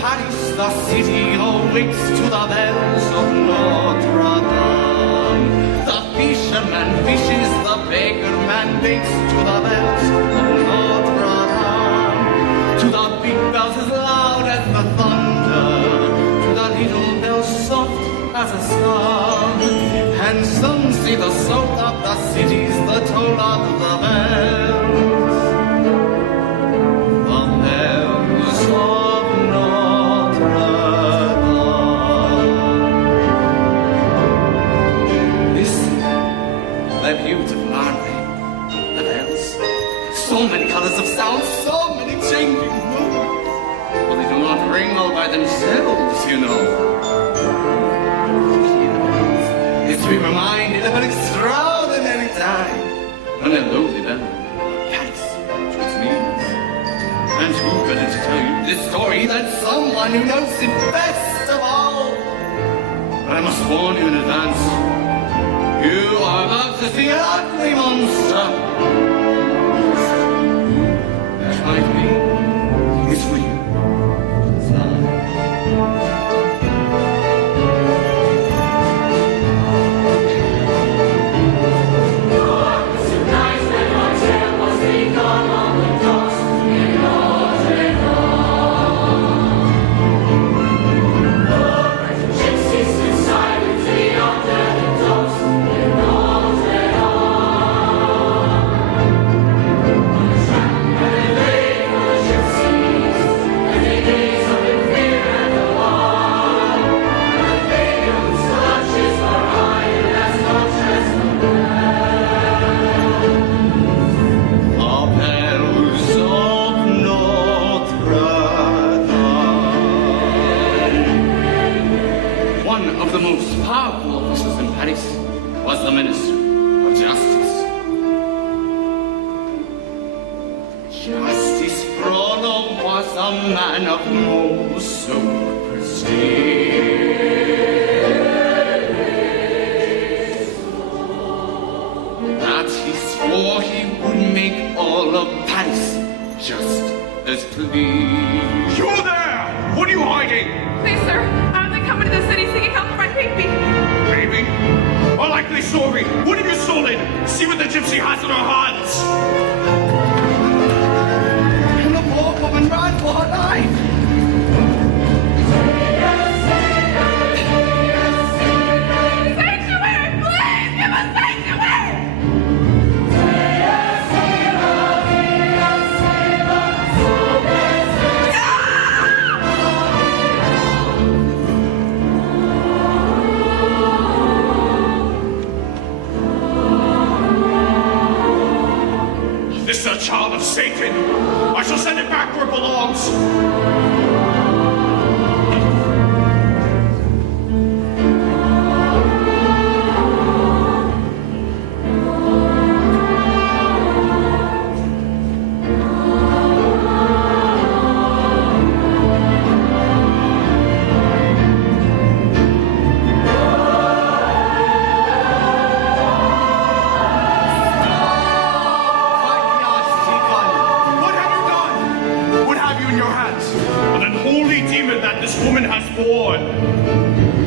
Paris, the city awakes to the bells of Notre Dame. The fisherman fishes, the baker man bakes to the bells of Notre Dame. To the big bells as loud as the thunder, to the little bells soft as a sound. And some see the smoke of the cities, the toll of the bells. The bells of Notre Dame. Listen, they're beautiful, aren't they? The bells. So many colors of sound, so many changing moods. But they do not ring all by themselves, you know. Is to be reminded of an extraordinary time when a lonely bell Paris to its knees. And who better to tell you this story than someone who knows it best of all? But I must warn you in advance, you are about to see an ugly monster. That might be is real. It's not. The most powerful officers in Paris was the Minister of Justice. Justice Frollo was a man of most prestige. That he swore he would make all of Paris just as clean. You there! What are you hiding? Please, sir, I'm coming to the city seeking help for my baby. Baby? A likely story. What have you stolen? See what the gypsy has in her hands. And the poor woman ran for her life. Sanctuary, please! Give us sanctuary! This is a child of Satan. I shall send it back where it belongs. Woman has born.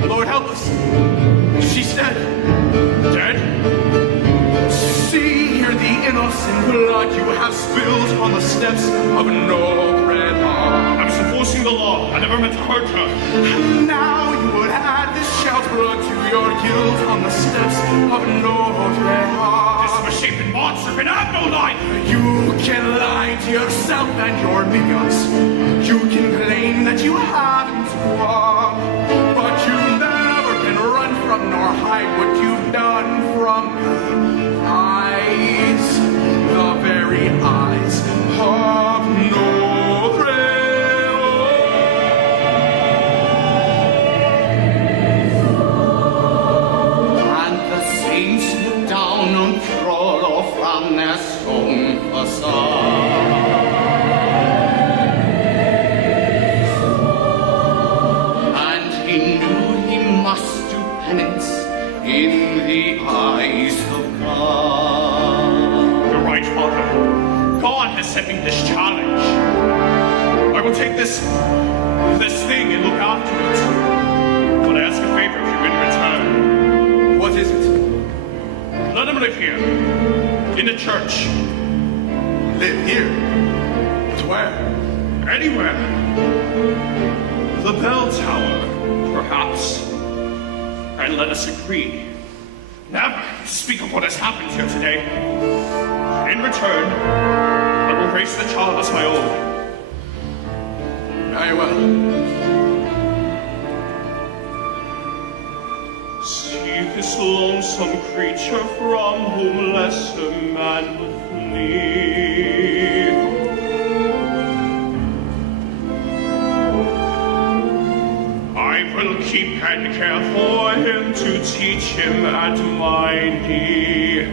Lord, help us. She's dead. Dead? See here the innocent blood you have spilled on the steps of Notre Dame. I'm enforcing the law. I never meant to hurt her. And now you would add this child's blood to your guilt on the steps of Notre Dame. This misshapen monster can have no life. You can lie to yourself and your minions. You can claim that you haven't won, but you never can run from nor hide what you've done from the eyes, the very eyes of Notre Dame. And the saints look down on Frollo from their stone facade. In the eyes of God. You're right, Father. God has sent me this challenge. I will take this church. Live here? But where? Anywhere. The bell tower, perhaps. And let us agree never to speak of what has happened here today. In return, I will raise the child as my own. Very well. See this lonesome creature from whom lesser man would flee. I will keep and care for him to teach him at my knee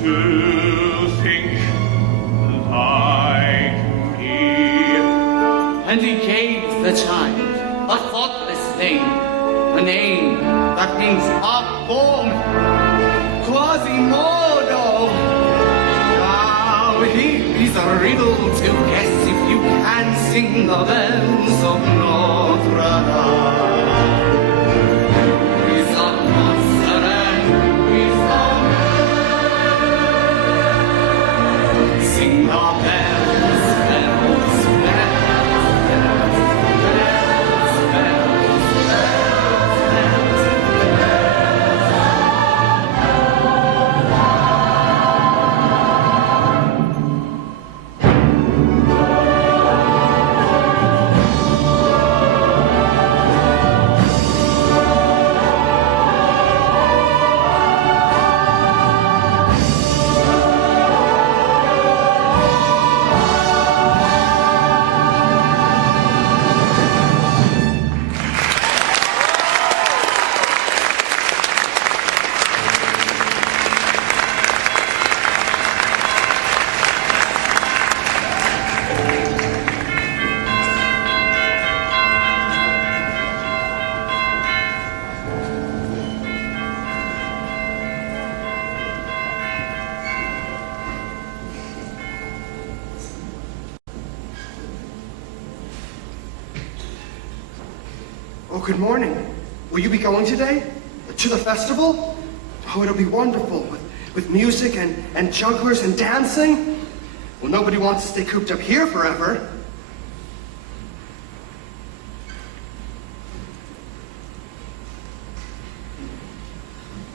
to think like me. And he gave the child a thoughtless name, a name that means half-born, Quasimodo. Now here's a riddle to guess if you can sing the bells of Notre Dame. He's a monster and he's a man. Sing the bells, bells, bells, bells, bells, bells, bells, Oh, good morning. Will you be going today? To the festival? Oh, it'll be wonderful with music and jugglers and dancing. Well, nobody wants to stay cooped up here forever.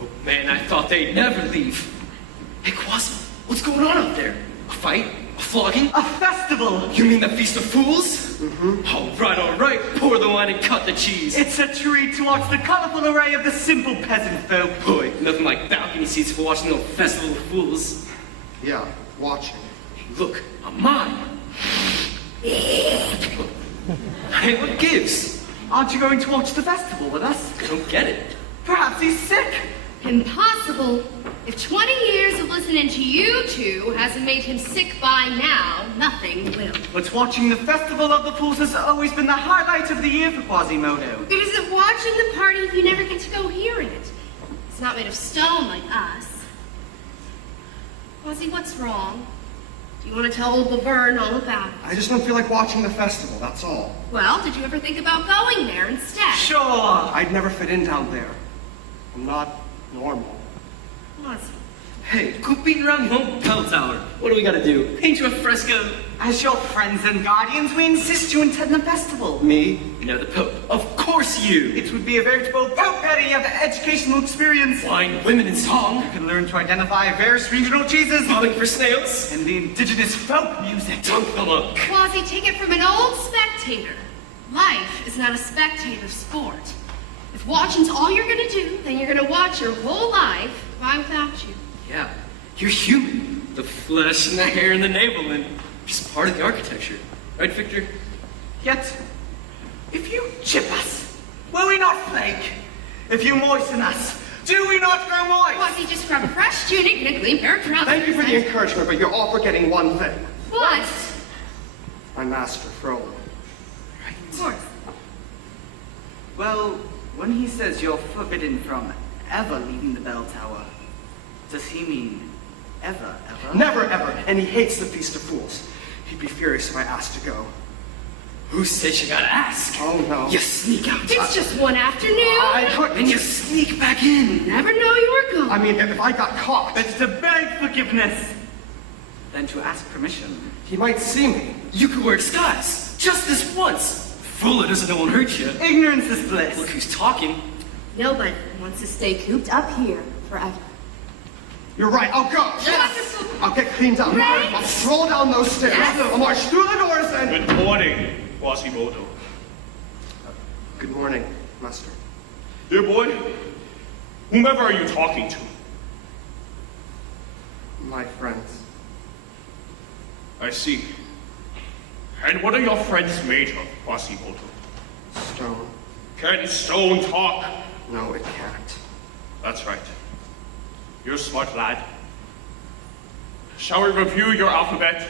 Oh man, I thought they'd never leave. Hey, Quasi, what's going on out there? A fight? A flogging? A festival! You mean the Feast of Fools? Mm-hmm. All right. Pour the wine and cut the cheese. It's a treat to watch the colorful array of the simple peasant folk. Boy, nothing like balcony seats for watching the Festival of Fools. Yeah, watching. Hey, look, a mime. Hey, what gives? Aren't you going to watch the festival with us? I don't get it. Perhaps he's sick. Impossible. If 20 years of listening to you two hasn't made him sick by now, nothing will. But watching the Festival of the Fools has always been the highlight of the year for Quasimodo. It isn't watching the party if you never get to go hearing it. It's not made of stone like us. Quasi, what's wrong? Do you want to tell old Laverne all about it? I just don't feel like watching the festival, that's all. Well, did you ever think about going there instead? Sure. I'd never fit in down there. I'm not normal. Quasi. Hey, quit beating around the old bell tower. What do we gotta do? Paint you a fresco? As your friends and guardians, we insist you attend the festival. Me? No, the Pope. Of course you! It would be a veritable potpourri of educational experience. Wine, women, and song. You can learn to identify various regional cheeses Bobbing for snails. and the indigenous folk music. Dunk them up. Quasi, take it from an old spectator. Life is not a spectator sport. If watching's all you're gonna do, then you're gonna watch your whole life by without you. Yeah, you're human. The flesh and the hair and the navel and just part of the architecture. Right, Victor? Yet, if you chip us, will we not flake? If you moisten us, do we not grow moist? Quasi, just grab a fresh tunic and a clean pair of trousers. Thank you for the encouragement, but you're all forgetting one thing. What? My master, Frollo. Of course. Well, when he says you're forbidden from ever leaving the bell tower, does he mean ever, ever? Never, ever. And he hates the Feast of Fools. He'd be furious if I asked to go. Who said you gotta ask? Oh, no. You sneak out. It's just one afternoon. I couldn't. And you sneak back in. Never know you were gone. I mean, if I got caught, It's to beg forgiveness, then to ask permission. he might see me. You could wear disguise. Just this once. Fool it isn't, it won't hurt you. Ignorance is bliss. Look who's talking. Nobody wants to stay cooped up here forever. You're right, I'll go. Yes. I'll get cleaned up. Right. I'll stroll down those stairs. Yes. I'll march through the doors and... Good morning, Quasimodo. Good morning, Master. Dear boy, whomever are you talking to? My friends. I see. And what are your friends made of, Quasimodo? Stone. Can stone talk? No, it can't. That's right. You're a smart lad. Shall we review your alphabet?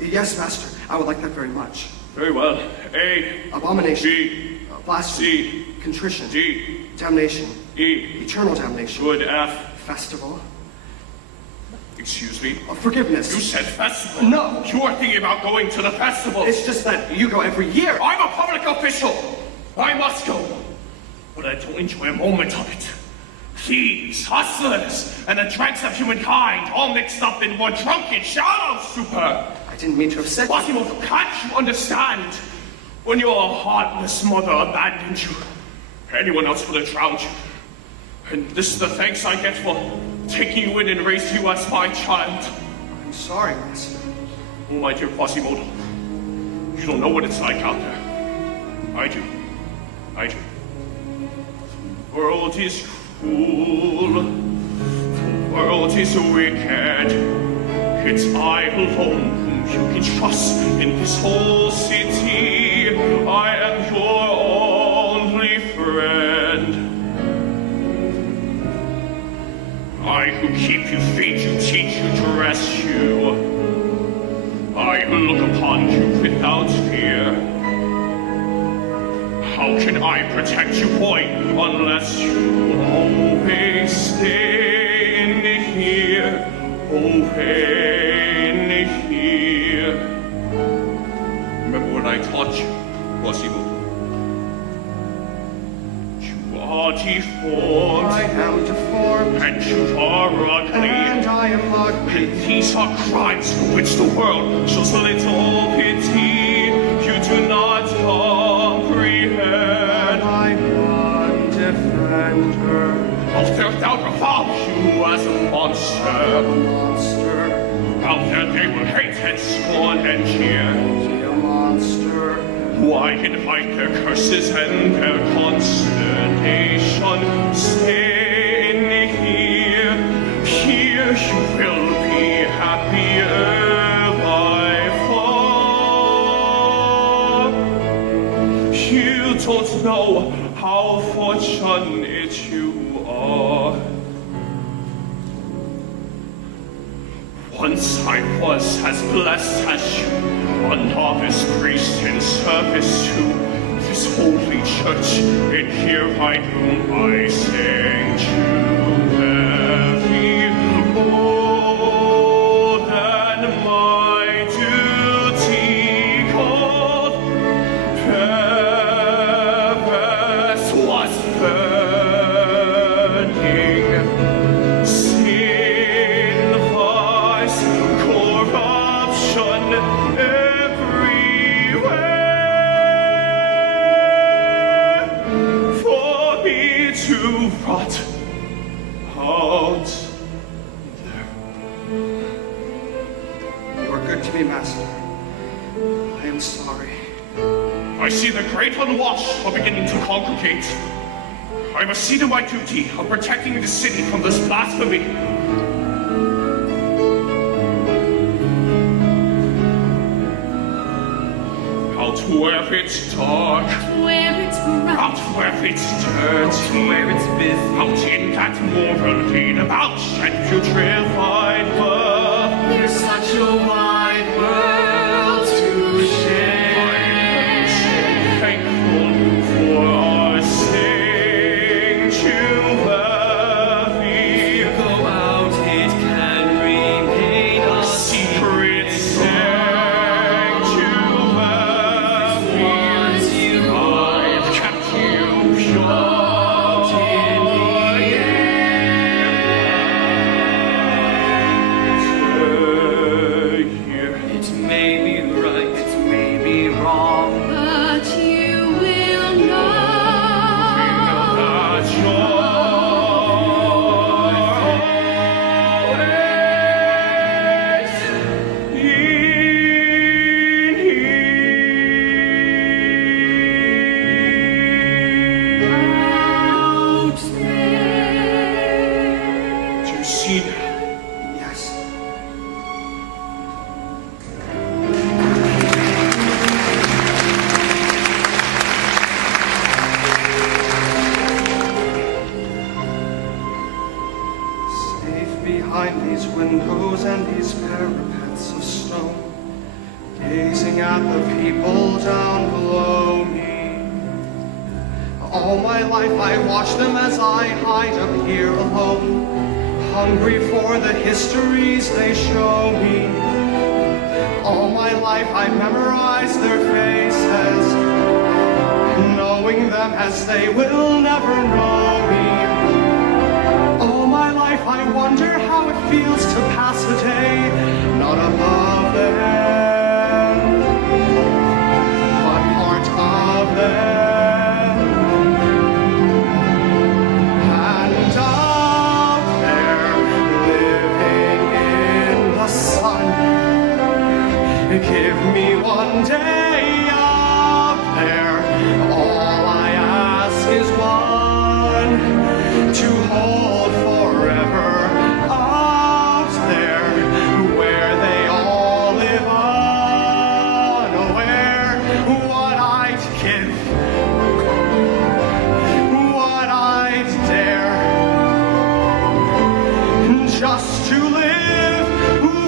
Yes, Master. I would like that very much. Very well. A, Abomination. B, Blasphemy. C, Contrition. D, Damnation. E, Eternal damnation. good, F. Festival. Excuse me? Forgiveness. You said festival. No. You are thinking about going to the festival. It's just that you go every year. I'm a public official. I must go. But I don't enjoy a moment of it. Thieves, hustlers, and the dregs of humankind all mixed up in one drunken shallow super. I didn't mean to have said... Quasimodo, can't you understand? When your heartless mother abandoned you, anyone else would have drowned you. And this is the thanks I get for taking you in and raising you as my child. I'm sorry, Master. Oh, my dear Quasimodo, you don't know what it's like out there. I do. I do. The world is cruel. The world is wicked. It's I alone whom you can trust in this whole city. I am your only friend. I who keep you, feed you, teach you, dress you. I who look upon you without fear. How can I protect you, boy, unless you always stay in here, in here? Remember when I taught you, Quasimodo? You are deformed. I am deformed. And you are ugly. And I am ugly. And these are crimes for which the world shows a little pity. You do not comprehend. And I one defender. Out there thou revolve you as a monster. Monster. Out there they will hate and scorn and jeer. Be a monster. Why invite their curses and their consternation? Stay in here. Here you will be happier by far. You don't know how fortunate you are. Once I was as blessed as you, a novice priest in service to this holy church. In here by whom I sang Jubilee. Oh, then my duty called. Purpose was burning. Sin, vice, corruption everywhere. For me to rot out there. You are good to me, Master. I am sorry. I see the great unwashed are beginning to congregate. I must see to my duty of protecting the city from this blasphemy. Out where it's dark, Where it's bright. out where it's dirty, Where it's busy. out in that moral lead about and putrefied birth. There's such a wide world to share. I am thankful for our sanctuary. Go out, it can remain a Secret sanctuary. All my life I watch them as I hide up here alone, hungry for the histories they show me. All my life I memorize their faces, knowing them as they will never know me. All my life I wonder how it feels to pass a day not above them, but part of them. And up there, living in the sun, give me one day up there. All I ask is one to hold forever up there, where they all live unaware. What I'd give, what I'd dare, just to live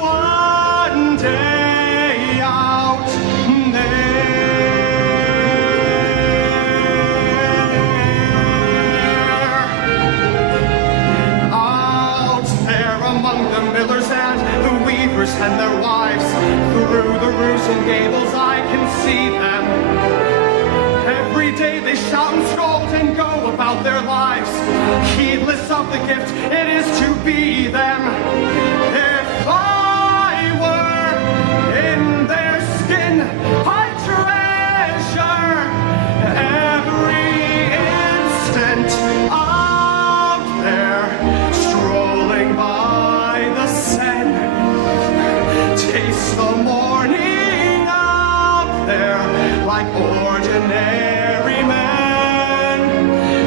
one day out there among the millers and the weavers and their wives. Through the roofs and gables I can see them. Every day they shout and scold and go about their lives, heedless of the gift it is to be them. If I were in their skin, I'd treasure every instant up there, strolling by the Seine. Taste the morning up there like ordinary men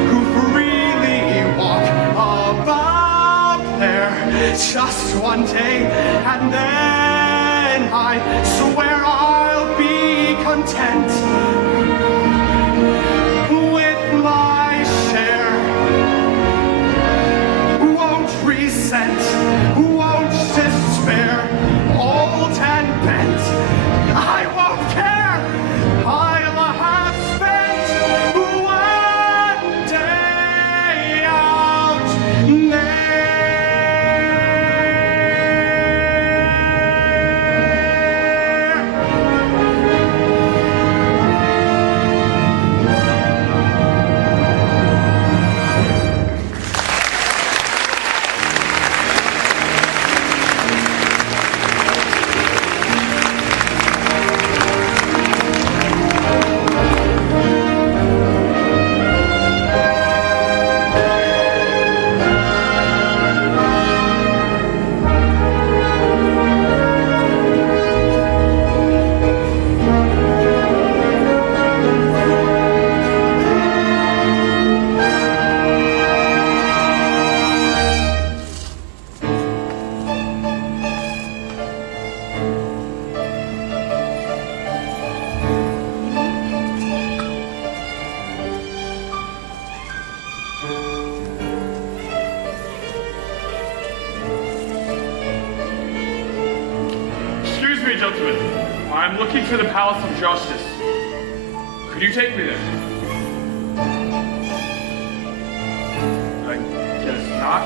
who freely walk about there just one day, and then I swear I'll be content with my share. Won't resent, won't despair, old and bent, I won't care. I'll have spent one day out there. Excuse me, gentlemen. I'm looking for the Palace of Justice. Could you take me there? I guess not.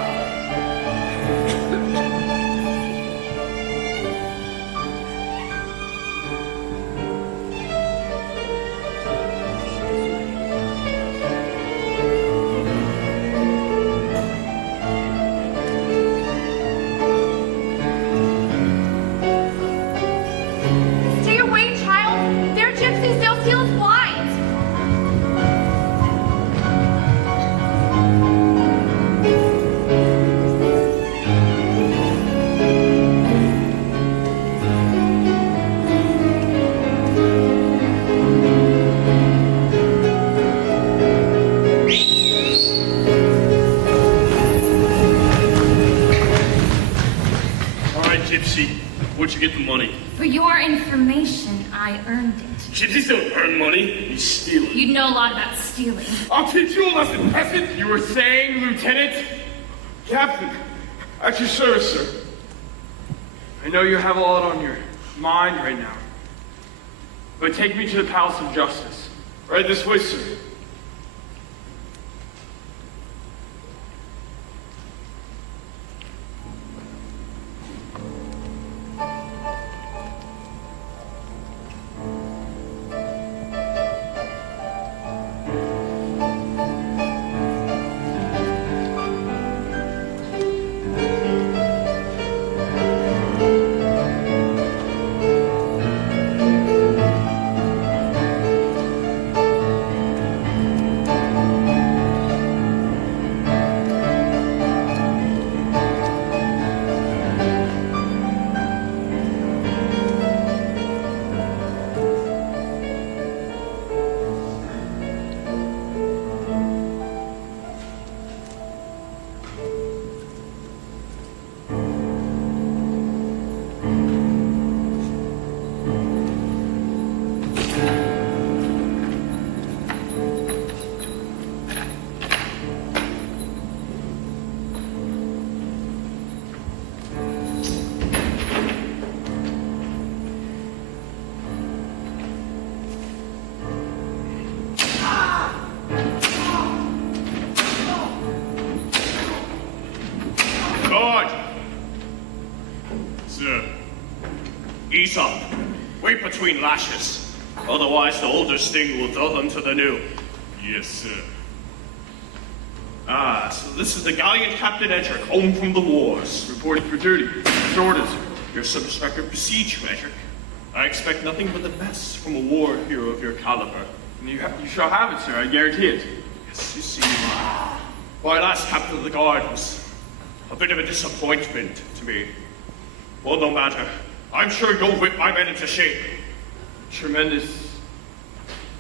Stay away, child. They're gypsies. They'll steal us blind. All right, Gypsy. Where'd you get the money? For your information, I earned it. Gypsies don't earn money. You steal it. You know a lot about stealing. I'll teach you a lesson, peasant! You were saying, Lieutenant? Captain, at your service, sir. I know you have a lot on your mind right now. But take me to the Palace of Justice. Right this way, sir. Ease up. Wait between lashes. Otherwise, the older sting will dull them to the new. Yes, sir. Ah, so this is the gallant Captain Edric, home from the wars. Reporting for duty. Sorted, sir. Your service record precedes you, Edric. I expect nothing but the best from a war hero of your caliber. You shall have it, sir. I guarantee it. Yes, you see, my last captain of the guard was a bit of a disappointment to me. Well, no matter. I'm sure you'll whip my men into shape. Tremendous.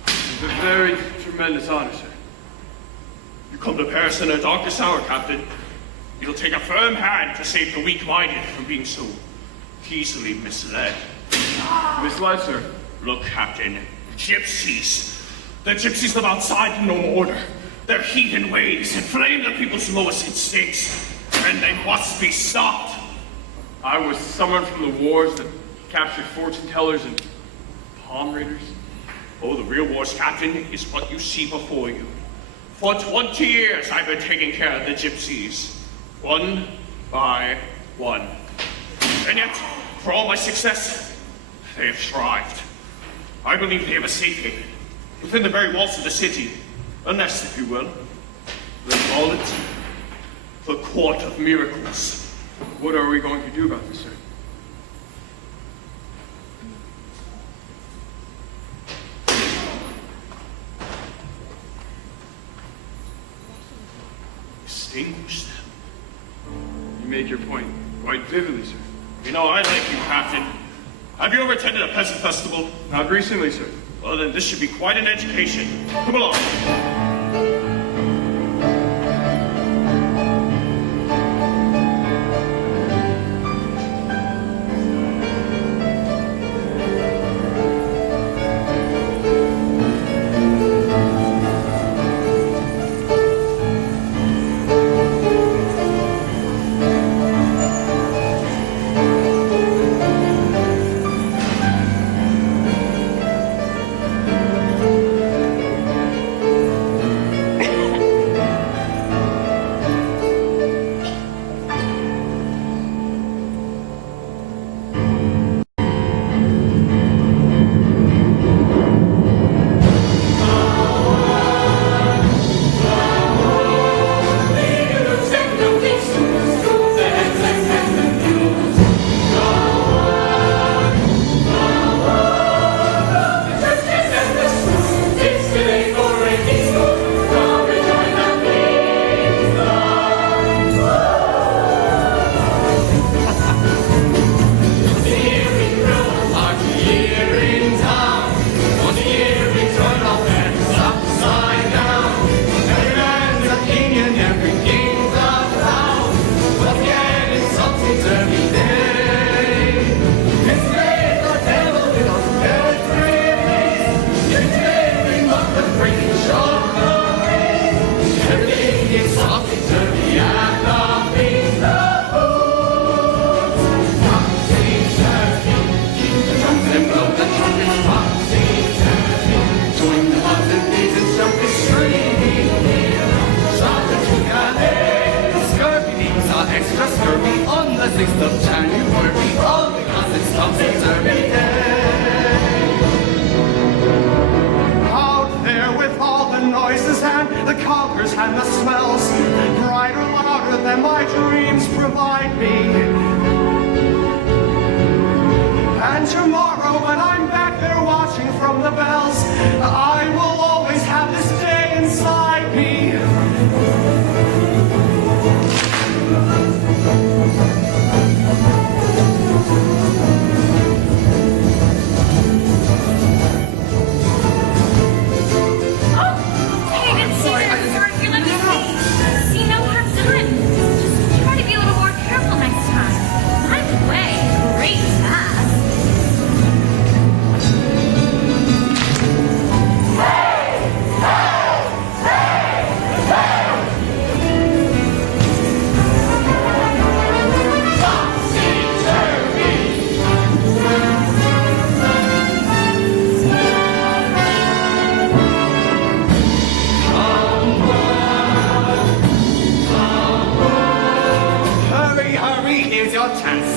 It's a very tremendous honor, sir. You come to Paris in a darkest hour, Captain. You'll take a firm hand to save the weak-minded from being so easily misled. Misled, sir. Look, Captain, gypsies. The gypsies live outside no order. Their heathen ways inflame the people's lowest instincts, and they must be stopped. I was someone from the wars that captured fortune tellers and palm readers. Oh, the real wars, Captain, is what you see before you. For 20 years, I've been taking care of the gypsies, one by one. And yet, for all my success, they have thrived. I believe they have a safe haven within the very walls of the city, a nest, if you will. They call it the Court of Miracles. What are we going to do about this, sir? Extinguish them. You make your point quite vividly, sir. You know, I like you, Captain. Have you ever attended a peasant festival? Not recently, sir. Well, then this should be quite an education. Come along.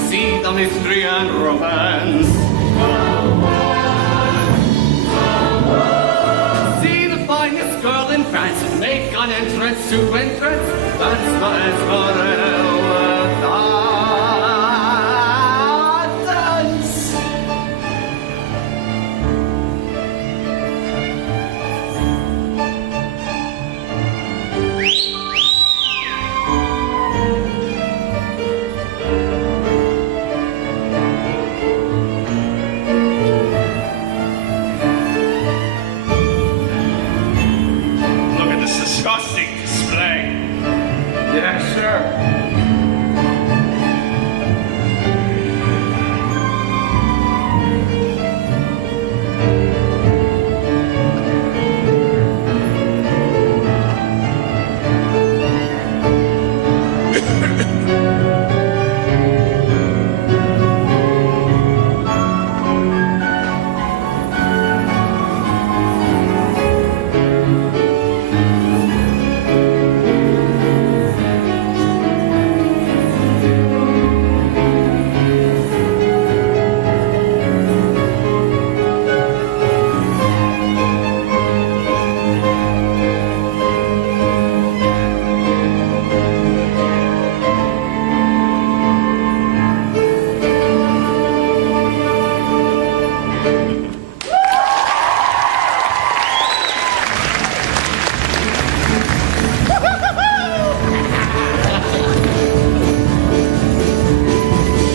See the mystery and romance. finest girl in France and make an entrance to entrance. That's the Esmeralda dance. Look at this disgusting display. Yes, sir.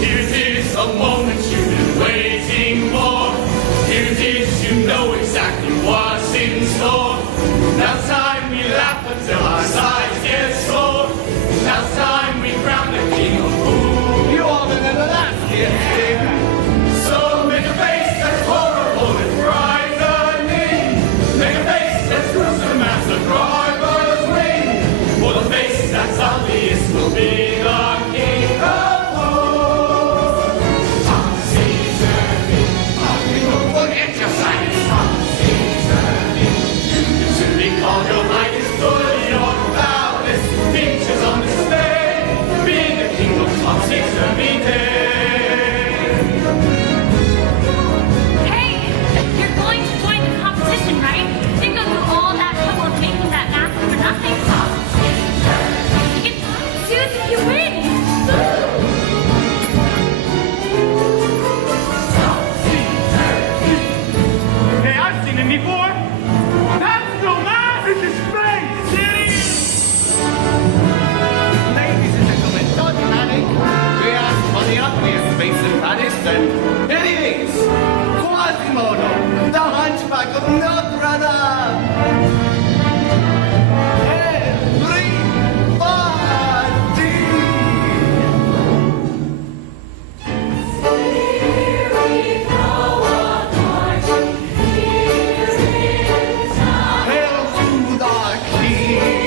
Here's the moment you've been waiting for. Here's you know exactly what's in store. Now time we laugh until our sides get sore. Now time we crown the king of food. You all remember that, kid. So make a face that's horrible and frightening. Make a face that's gruesome as the driver's wing. For the face that's ugliest will be the king of food. Forget your science. You simply call your life is good. Your loudest features on display. Being the king of topsy-turvy day. Hey, you're going to join the competition, right? Didn't go through all that trouble of making that mask for nothing. It's Susie, you win. Hey, I've seen him before. That's no mask. This is space. Ladies and gentlemen, don't panic. We asked for the ugliest face in Paris, and here he is, Quasimodo, the hunchback of Notre. Hail to the king.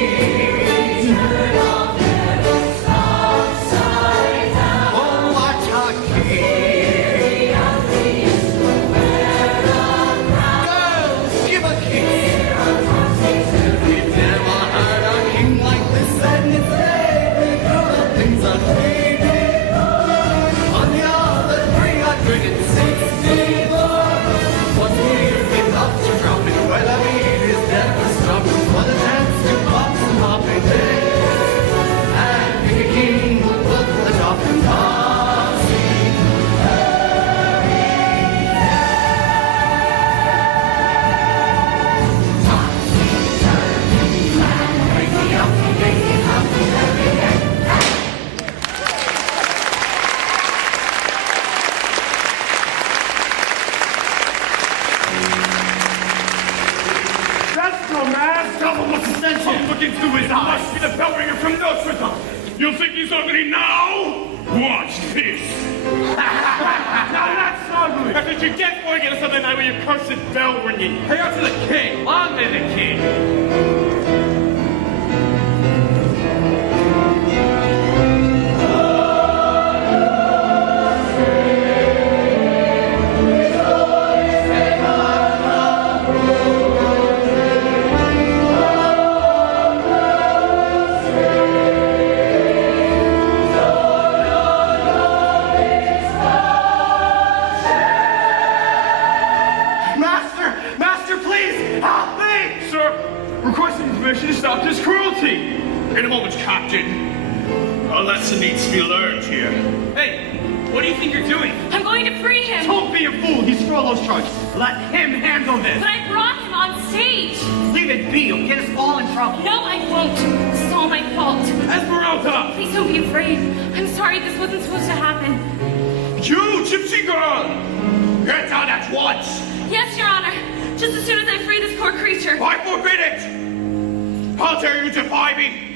Oh, what a king. Girls, give a kiss. We've never heard a king like this, and it's every through the things that we did. On the other 364, what's weird enough to drop it? Well, I mean, is never stopping for the chance to box and hop in there. And pick a king who put the top in tossy. That's no mask. Tell him what's essential. Looking through his eyes. Must be the bell ringer from Notre. You think he's ugly now? Watch this. Now that's ugly. That's what you get for getting something night with your cursed bell ringing. Pay out to the king. I'm the king. Master, please help me. Sir, requesting permission to stop this cruelty. In a moment, Captain. A lesson needs to be learned here. Hey, what do you think you're doing? I'm going to free him. Don't be a fool. He's for all those charges. Let him handle this. But I brought him on stage. Leave it be. You'll get us all in trouble. No, I won't. It's all my fault. Esmeralda! Please don't be afraid. I'm sorry this wasn't supposed to happen. You, gypsy girl! Get down at once! Yes, Your Honor. Just as soon as I free this poor creature. I forbid it! How dare you defy me?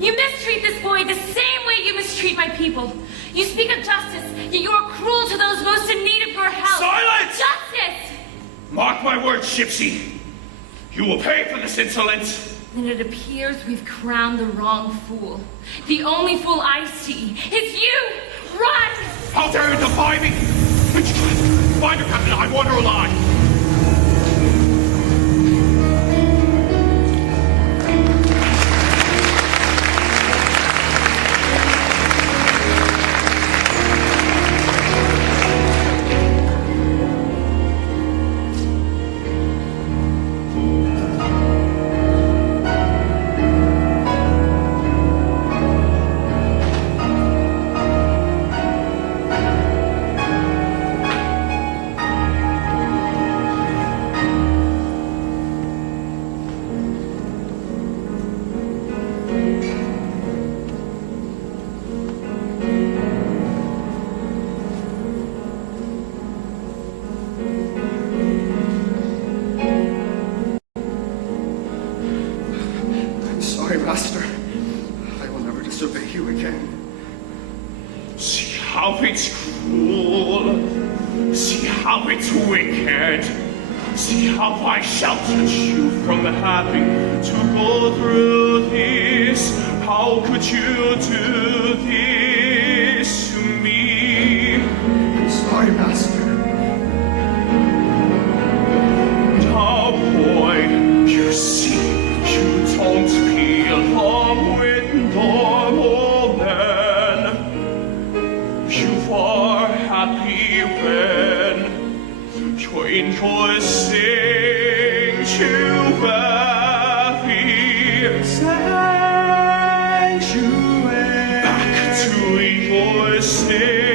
You mistreat this boy the same way you mistreat my people. You speak of justice, yet you are cruel to those most in need of your help. Silence! Justice! Mark my words, gypsy. You will pay for this insolence. Then it appears we've crowned the wrong fool. The only fool I see is you! Run! How dare you defy me? Find her, Captain. I want her alive. Master, I will never disobey you again. See how it's cruel. See how it's wicked. See how I sheltered you from having to go through this. How could you do this to me? I'm sorry, Master. Now, boy, you see, you don't belong with normal men. You are happy when you're in your sanctuary. Back to your sanctuary,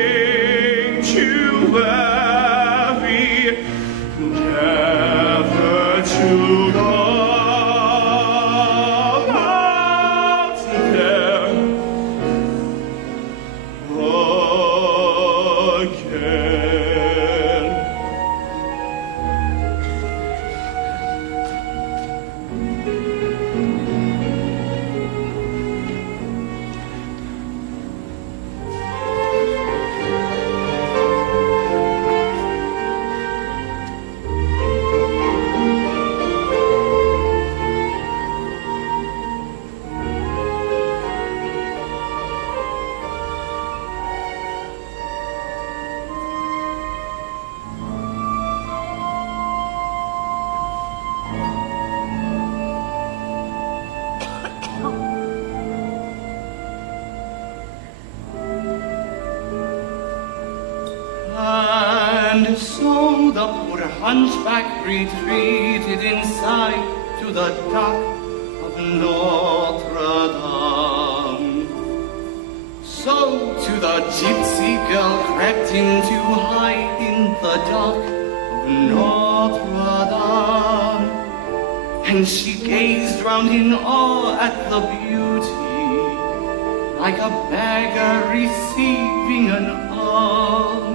never to go. And so the poor hunchback retreated inside to the dark of Notre Dame. So to the gypsy girl crept in to hide in the dark of Notre Dame. And she gazed round in awe at the beauty, like a beggar receiving an alms.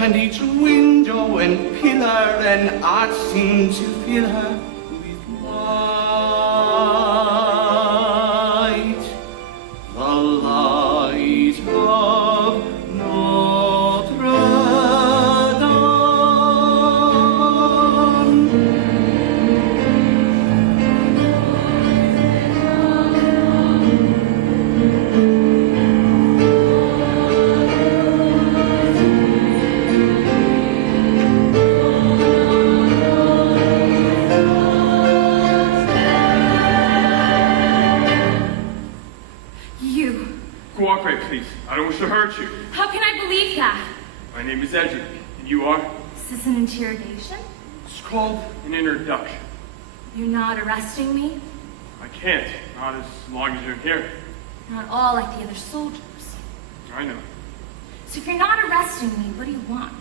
And each window and pillar and arch seemed to fill her with light, the light of Notre Dame. Cooperate, please. I don't wish to hurt you. How can I believe that? My name is Edric, and you are? Is this an interrogation? It's called an introduction. You're not arresting me? I can't, not as long as you're here. Not all like the other soldiers. I know. So if you're not arresting me, what do you want?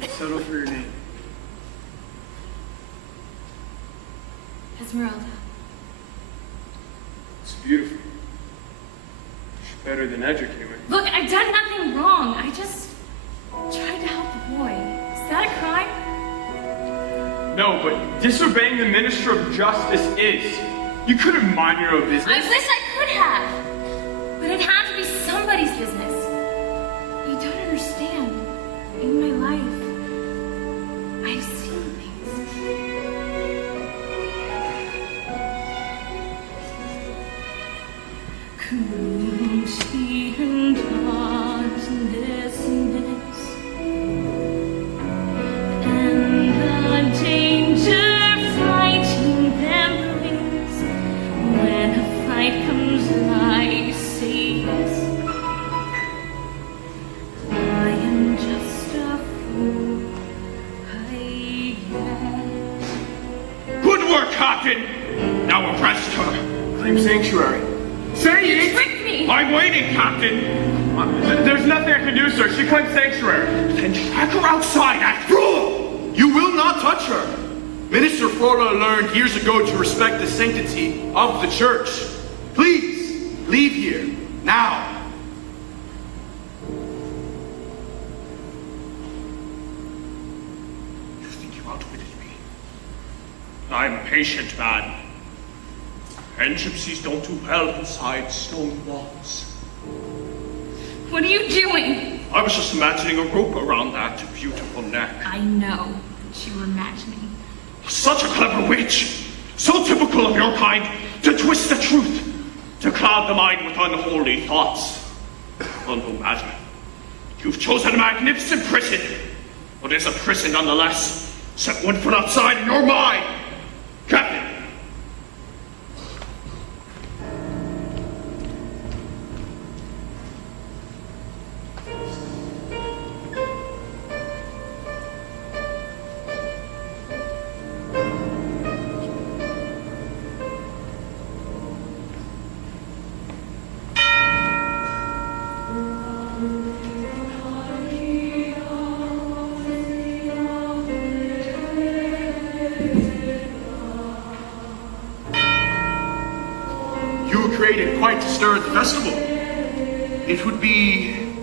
I'd settle for your name. Esmeralda. It's beautiful. Better than Edric, anyway. Look, I've done nothing wrong. I just tried to help the boy. Is that a crime? No, but disobeying the Minister of Justice is. You could have minded your own business. I wish I could have. But it had to be somebody's business. You don't understand. In my life, I've seen things. Captain! Now arrest her. Claim sanctuary. Say it! Tricked me! I'm waiting, Captain! There's nothing I can do, sir. She claimed sanctuary. Then track her outside, Rule! You will not touch her. Minister Flora learned years ago to respect the sanctity of the church. Please, leave here, now. You think you outwitted me? I'm a patient man. And gypsies don't do well inside stone walls. What are you doing? I was just imagining a rope around that beautiful neck. I know what you were imagining. Such a clever witch! So typical of your kind, to twist the truth, to cloud the mind with unholy thoughts. Well, no matter. You've chosen a magnificent prison, but it's a prison nonetheless. Set one foot outside and you're mine! Captain! Created quite to stir at the festival. It would be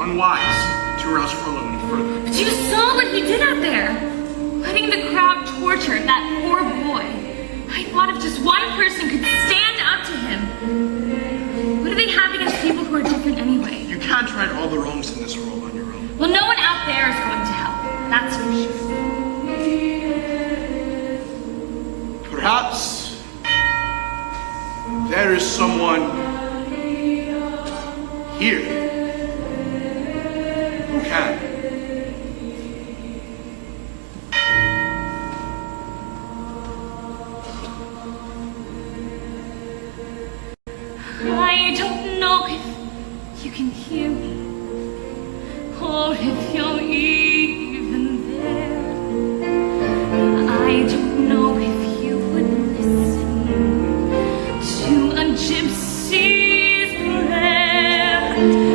unwise to arouse Frollo any further. But you saw what he did out there. Letting the crowd torture that poor boy. I thought if just one person could stand up to him. What do they have against people who are different anyway? You can't right all the wrongs in this world on your own. Well, no one out there is going to help. That's for sure. Perhaps there is someone here who can. I don't know if you can hear me, or if you're even there. I don't know if you would listen to a gypsy's prayer.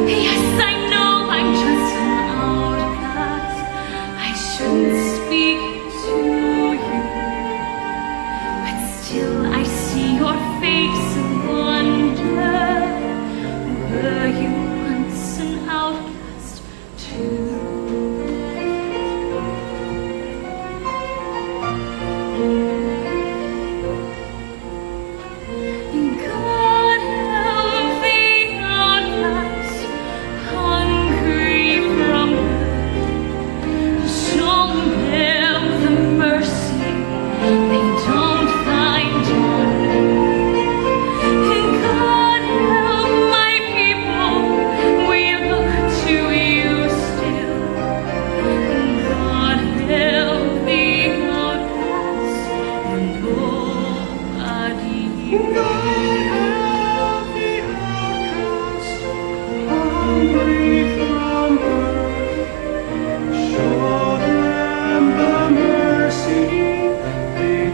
Yes, I know I'm just an outcast. I shouldn't speak to you, but still I see your face and wonder. Were you once an outcast too? God help the outcast, hungry from birth. Show them the mercy they don't find on earth. God help my people, we look to you still. God help the outcast, and nobody Show them the mercy they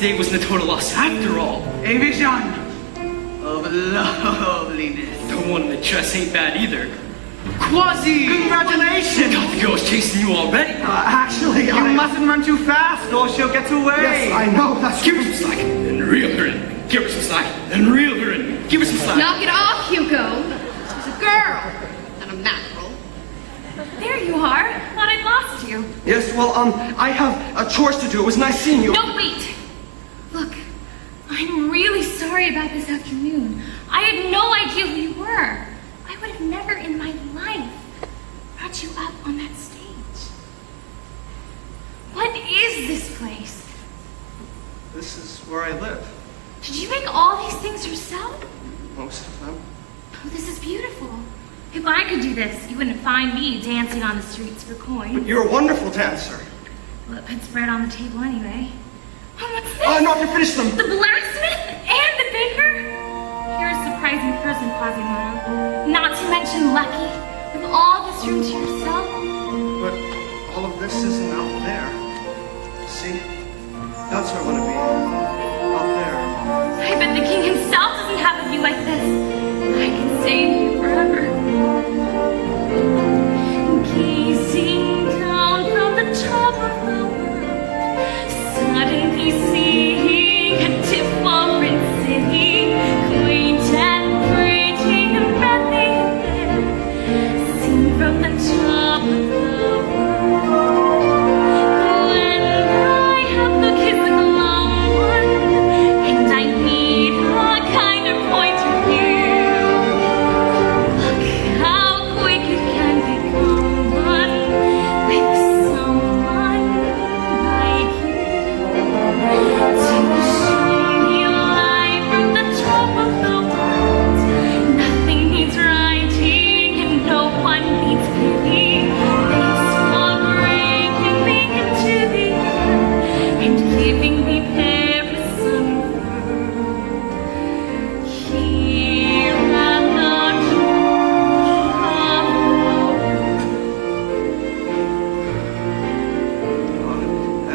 today wasn't a total loss after all. A vision of loveliness. The one in the dress ain't bad either. Quasi! Congratulations! God, the girl's chasing you already. Actually, You mustn't run too fast or she'll get away. Yes, I know. That's Give her some slack, then reel her in. Give her some slack, then reel her in. Give her some slack. Knock it off, Hugo. She's a girl, not a mackerel. There you are. Thought I'd lost you. Yes, well, I have chores to do. It was nice seeing you. No, wait. Look, I'm really sorry about this afternoon. I had no idea who you were. I would have never in my life brought you up on that stage. What is this place? This is where I live. Did you make all these things yourself? Most of them. Oh, this is beautiful. If I could do this, you wouldn't find me dancing on the streets for coins. You're a wonderful dancer. Well, it puts bread on the table anyway. Oh, what's this? No, you finished them. The blacksmith and the baker? You're a surprising person, Quasimodo. Not to mention lucky, with all this room to yourself. But all of this isn't out there. See? That's where I want to be. Out there. I bet the king himself doesn't have a view like this. I can stay here forever. Gazing down from the top of the world, suddenly seeing a different city, quaint and pretty and friendly there, seen from the top of the world. When I have the kiss of a long one, and I need a kind of point of view. Look how quick it can become one with someone like you. To show me life from the top of the world, nothing needs writing and no one needs pity. Thanks for bringing me into the air and giving me Paris unfurled. Here at the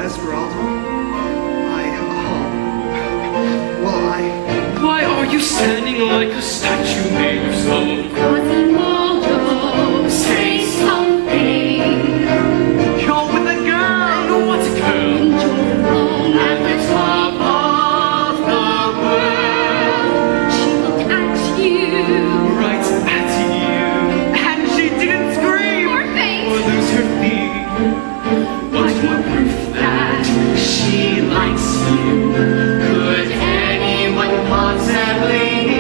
Esmeralda, well, Why are you standing like a statue made of stone? Quasimodo, say something. You're with a girl. What's a girl? You're alone at the top of the world. She looked at you. Right at you. And she didn't scream. Poor face. Or lose her feet. What's more proof that she likes you? Could anyone possibly be?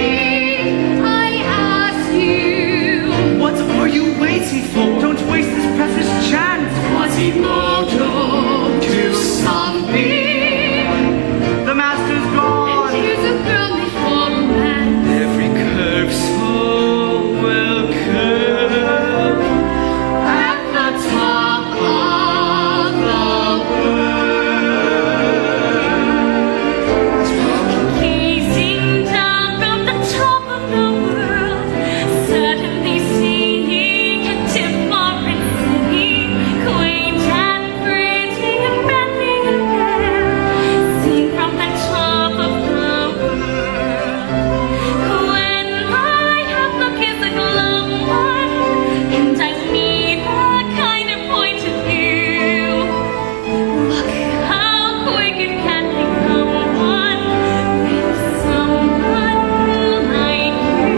I ask you. What are you waiting for? Don't waste this precious chance. Quasimodo, do something. The master's gone. Here's a girl before a man. Every curve so well curved. At the top of the world. Gazing down from the top of the world, suddenly seeing a different city, quaint and pretty and friendly and fair, seen from the top of the world. When I have the kiss of love one, and I need a kind of point of view. Look how quick it can become one with someone like you.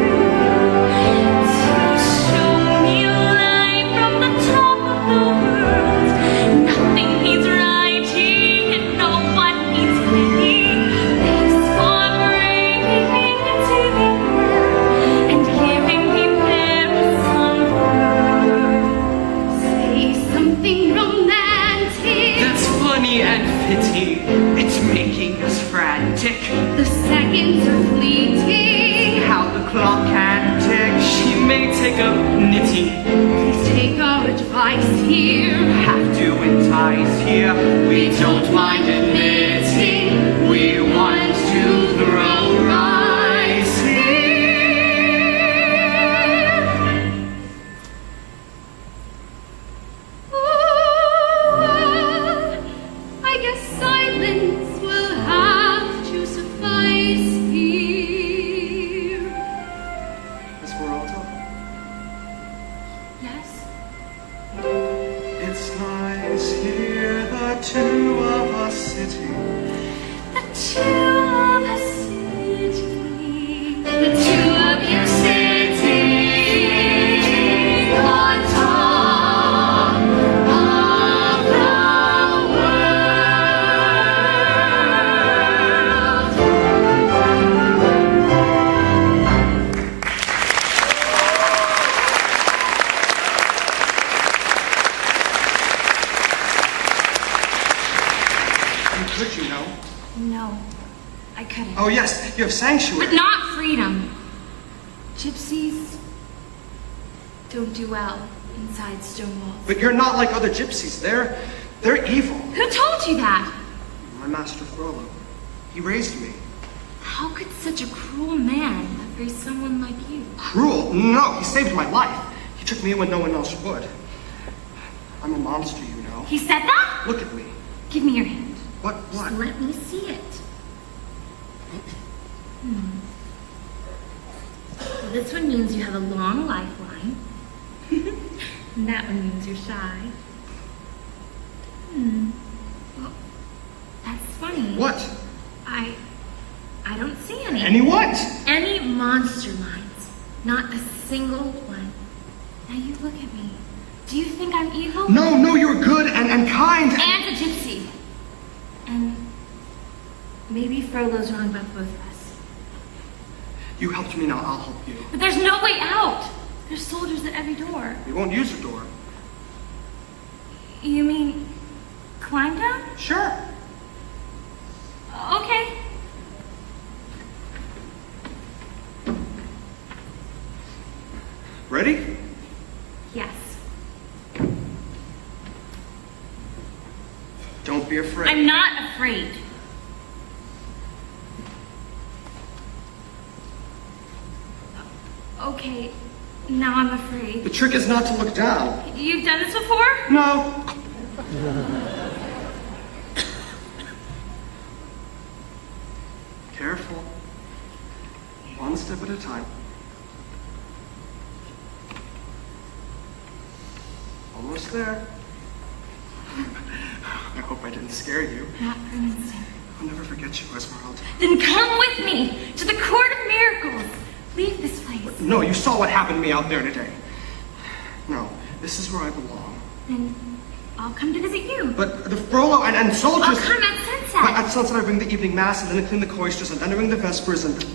To show me life from the top of the world, nothing needs writing and no one needs pity. Thanks for bringing me into the air and giving me Paris unfurled. Say something romantic. That's funny and fitting. It's making us frantic. The seconds are fleeting. How the clock can tick. She may take up knitting. Please take our advice here. Have to entice here. We don't mind admitting we want to throw rice here. Ooh, I guess silence will have Esmeralda? Yes? It's nice here, the two of us sitting. The two of us sitting. The two of you sitting on top of the Could you know? No, I couldn't. Oh yes, you have sanctuary. But not freedom. Gypsies don't do well inside stone walls. But you're not like other gypsies. They're evil. Who told you that? My master Frollo. He raised me. How could such a cruel man raise someone like you? Cruel? No, he saved my life. He took me in when no one else would. I'm a monster, you know. He said that? Look at me. Give me your hand. What? Just let me see it. So this one means you have a long lifeline. And that one means you're shy. Well, that's funny. What? I don't see any. Any what? Any monster lines. Not a single one. Now you look at me. Do you think I'm evil? No, you're good and kind. And a gypsy. And maybe Frollo's wrong about both of us. You helped me, now I'll help you. But there's no way out. There's soldiers at every door. We won't use the door. You mean climb down? Sure. Okay. Ready? Yes. Don't be afraid. I'm not afraid. Okay, now I'm afraid. The trick is not to look down. You've done this before? No. Careful. One step at a time. Almost there. I hope I didn't scare you. Not for an instant. I'll never forget you, Esmeralda. Then come with me to the Court of Miracles. Leave this place. No, you saw what happened to me out there today. No, this is where I belong. Then I'll come to visit you. But the Frollo and soldiers... I'll come at sunset. But at sunset I bring the evening mass, and then I clean the cloisters, and then I bring the vespers, and...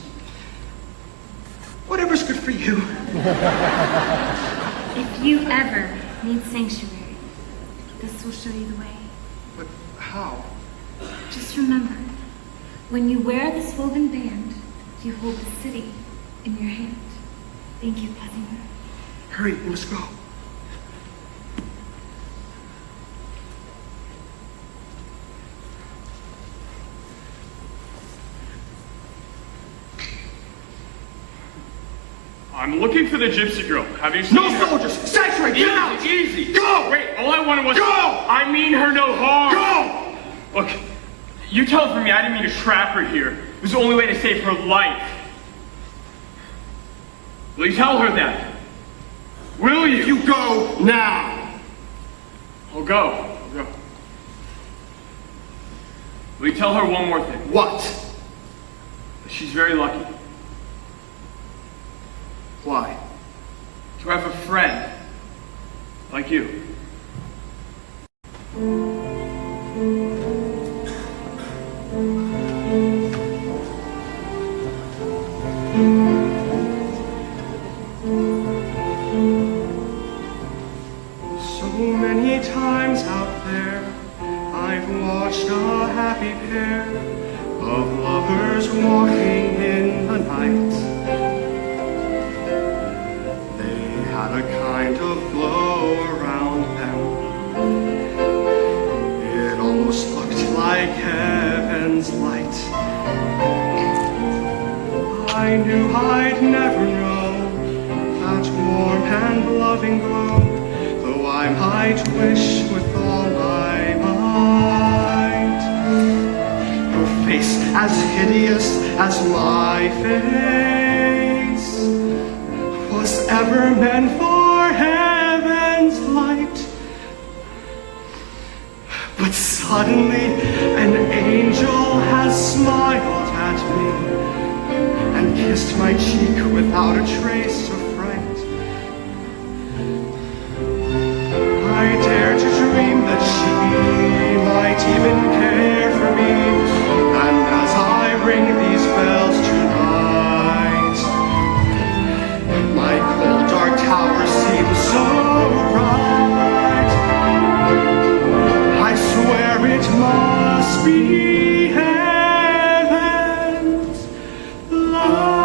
whatever's good for you. If you ever need sanctuary, this will show you the way. But how? Just remember, when you wear this woven band, you hold the city in your hand. Thank you, cousin. Hurry, we must go. I'm looking for the gypsy girl. Have you seen her? No soldiers! Sanctuary, get out! Easy! Go! Wait, all I wanted was... Go! I mean her no harm! Go! Look, you tell her for me I didn't mean to trap her here. It was the only way to save her life. Will you tell her that? Will you? You go now! I'll go. Will you tell her one more thing? What? She's very lucky Why? to have a friend like you. So many times out there, I've watched a happy pair of lovers walking in the night. They had a kind of glow around them. It almost looked like heaven's light. I knew I'd never know that warm and loving glow, though I might wish with all my might. Her face as hideous as my face was was ever meant for heaven's light. But suddenly an angel has smiled at me and kissed my cheek without a trace of fright. I dare to dream that she might even care for me, and as I ring these bells tonight, my cold dark tower seems so bright. I swear it must be heaven's light.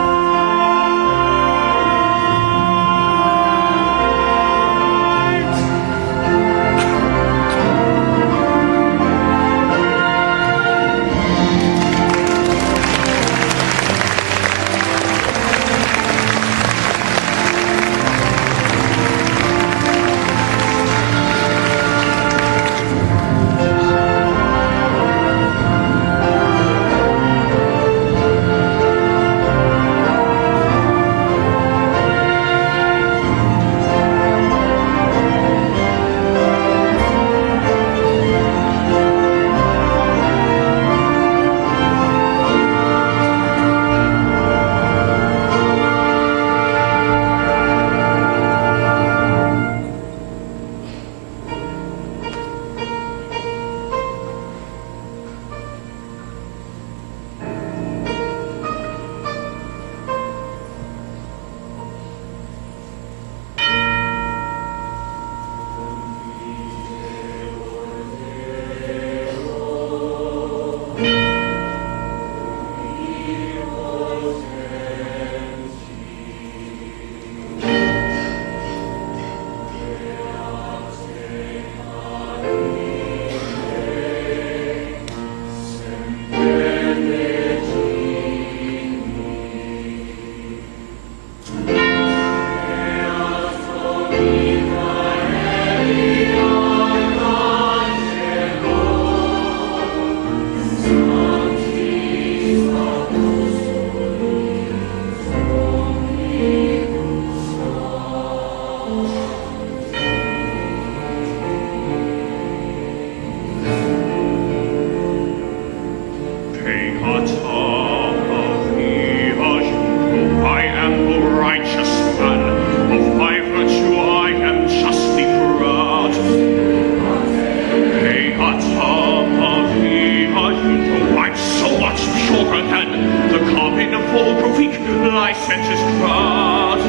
licentious crowd.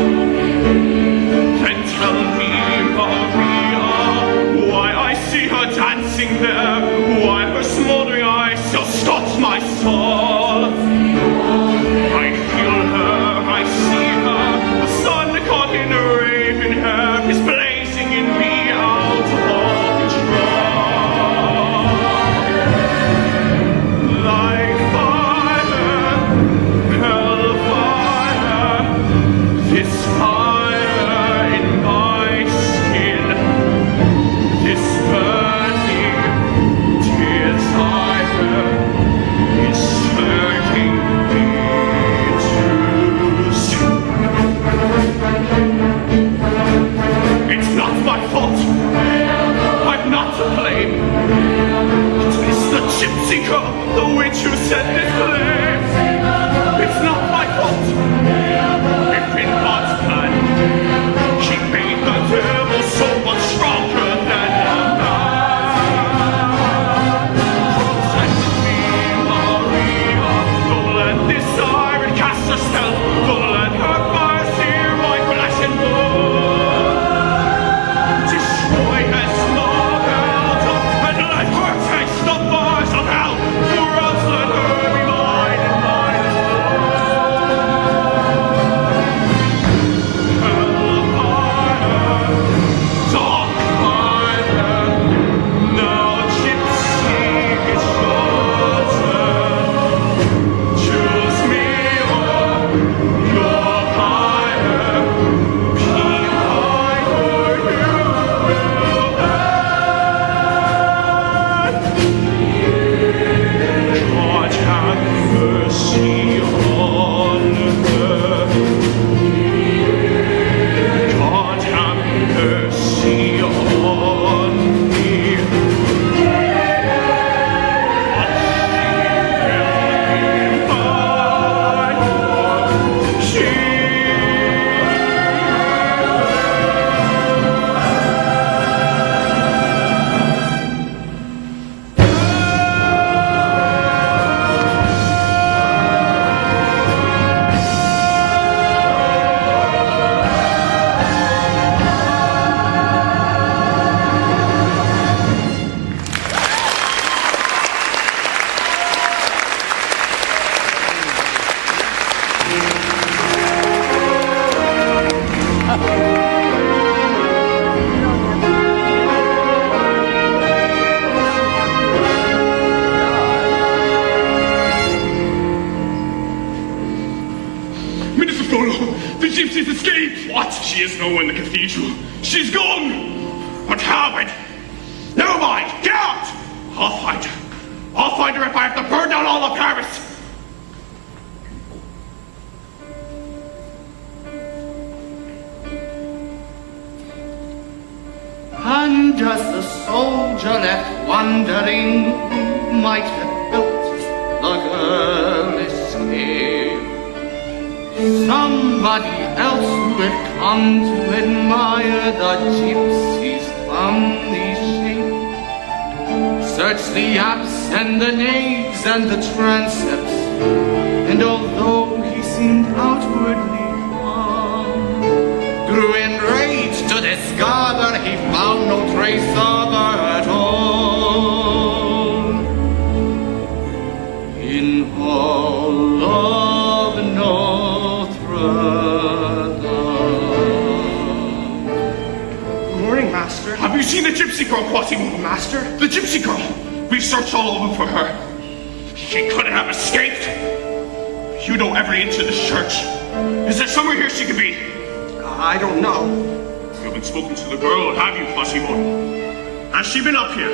Then tell me, Maria, why I see her dancing there, why her smoldering eyes so scots my soul. I feel her, I see her, the sun caught in her raven hair is blazing in me out of all control. Like fire, hellfire, this fire in my skin, this burning desire is turning me to sin. It's not my fault. I'm not to blame. It is the gypsy girl, the witch who set this flame. It's not my fault. If in God's plan, she made the devil so much stronger than a man. Protect me, Maria. Don't let this siren cast her spell. Don't let her fire sear my flesh and blood. Destroy her small helter and let her taste the fires of hell. Or else let her be mine and mine as well. she is nowhere in the cathedral. She's gone! What happened? Never mind, get out! I'll find her. I'll find her if I have to burn down all of Paris! And as the soldier left wondering who might have helped the girl escape, somebody else who had come to admire the gypsy's comely shape searched the apse and the naves and the transepts, and although he seemed outwardly calm, grew enraged to discover he found no trace of her at all. In hall of Notre. Good morning, Master. Have you seen the gypsy girl, Quasimodo? Master? The gypsy girl! We searched all over for her. She couldn't have escaped. You know every inch of this church. Is there somewhere here she could be? I don't know. You haven't spoken to the girl, have you, Quasimodo? Has she been up here?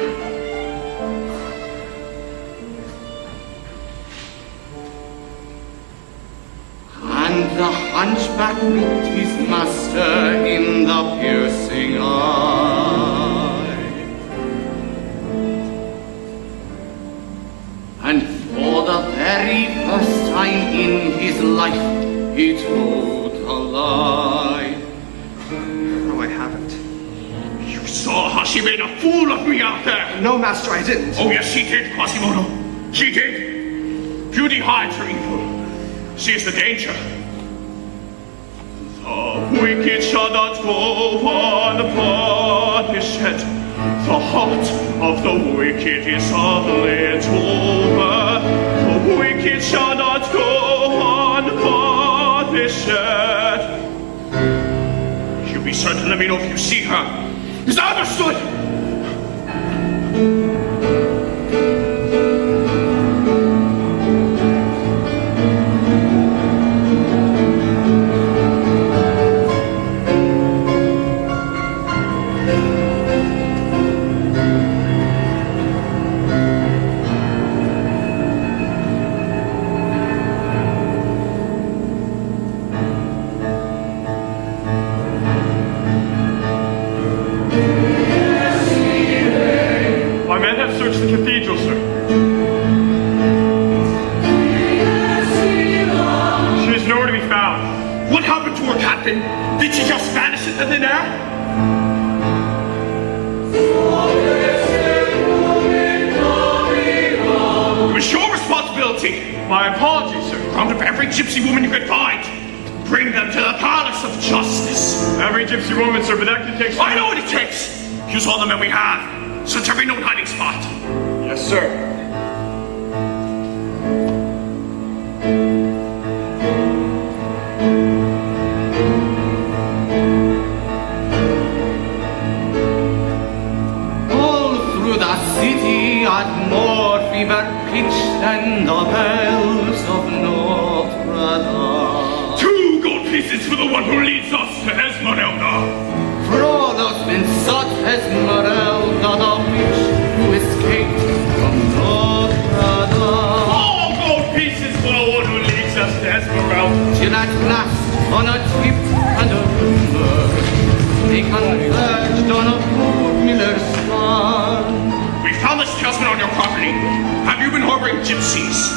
And the hunchback looked his master in the piercing eye, and for the very first time in his life he told a lie. No, I haven't. You saw how she made a fool of me out there! No, Master, I didn't. Oh, yes, she did, Quasimodo. She did. Beauty hides her evil. She is the danger. The wicked shall not go unpunished. The heart of the wicked is lit over. The wicked shall not go unpunished. You be certain to let me know if you see her. Is that understood? Search the cathedral, sir. She is nowhere to be found. What happened to her, Captain? Did she just vanish into thin air? It was your responsibility. My apologies, sir. Round up every gypsy woman you could find. Bring them to the palace of justice. Every gypsy woman, sir, but that can take some... I know what it takes. Use all the men we have. Search every known hiding spot. Yes, sir. All through the city at more fever pitch than the bells of Notre Dame. 2 gold pieces for the one who leads us to Esmeralda. For all those men sought Esmeralda, the witch who escaped from Notre Dame. All gold pieces for the one who leads us to Esmeralda. Till at last, on a tip and a rumor, they converged on a poor miller's farm. We found this talisman on your property. Have you been harboring gypsies?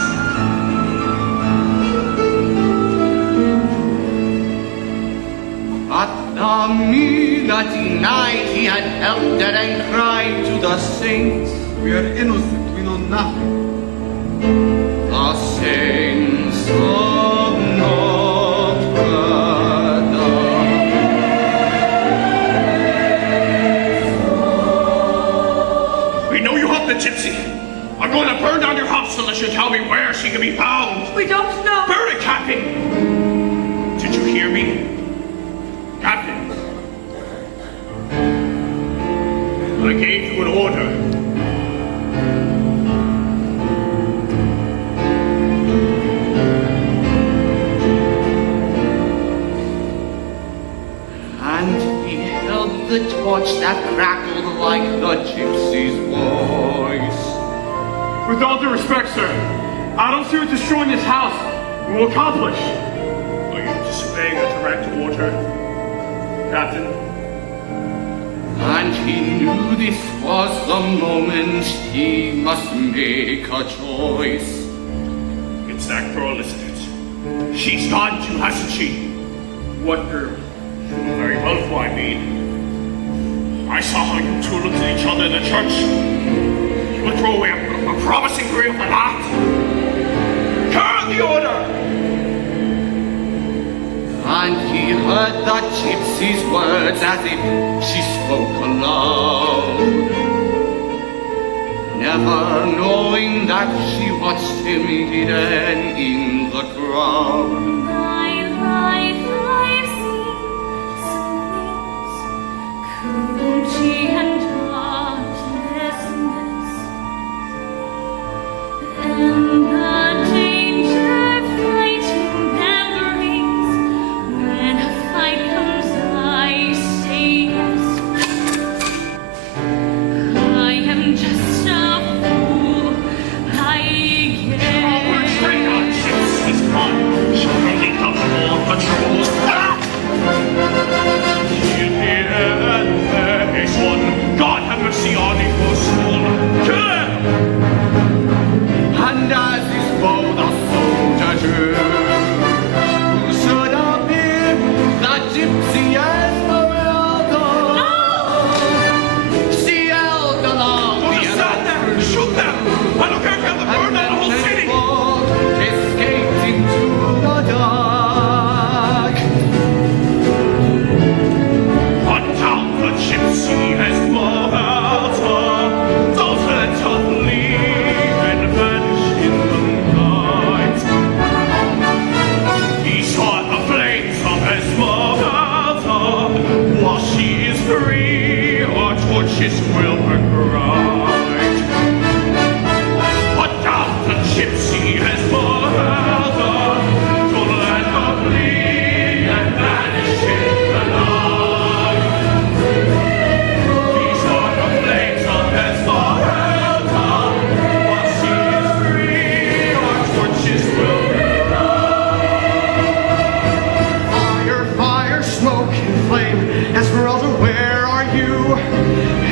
At the midnight night he had helped and cried to the saints, We are innocent, we know nothing. the saints of Notre Dame. We know you helped the gypsy. I'm going to burn down your house unless you tell me where she can be found. We don't know. Burn it, Captain! Did you hear me? Captain! I gave you an order. And he held the torch that crackled like the gypsy's voice. With all due respect, sir, I don't see what destroying this house will accomplish. Are you disobeying a direct order, Captain? And he knew this was the moment he must make a choice. It's that girl, isn't it? She's gone too, hasn't she? What girl? You know very well who I mean. I saw how you two looked at each other in the church. You would throw away a promising career for that? Carry the order! And he heard the gypsy's words as if she spoke aloud, never knowing that she watched him hidden in the crowd. My life, I've seen some things, cruelty and heartlessness, and the danger fighting memories. When a fight comes, I say yes. I am just a fool, I guess. Straight on, ships, he's gone. She'll only come more patrols. In the end, there is one. God have mercy on evil soul. Kill him! And as his bow the soldier drew, who should appear? The gypsy Esmeralda. She held along Don't stand there! Shoot them! I don't care if you have to burn down the whole city! escaped into the dark. Hunt down the gypsy Esmeralda. Don't let her leave and vanish in the night. He saw the flames of Esmeralda. While she is free, our torches will burn bright. Hunt down the gypsy Esmeralda. Don't let her bleed and vanish in the night. These are the flames of Esmeralda. While she is free, our torches will burn Fire, fire, smoke and flame. Esmeralda, where are you?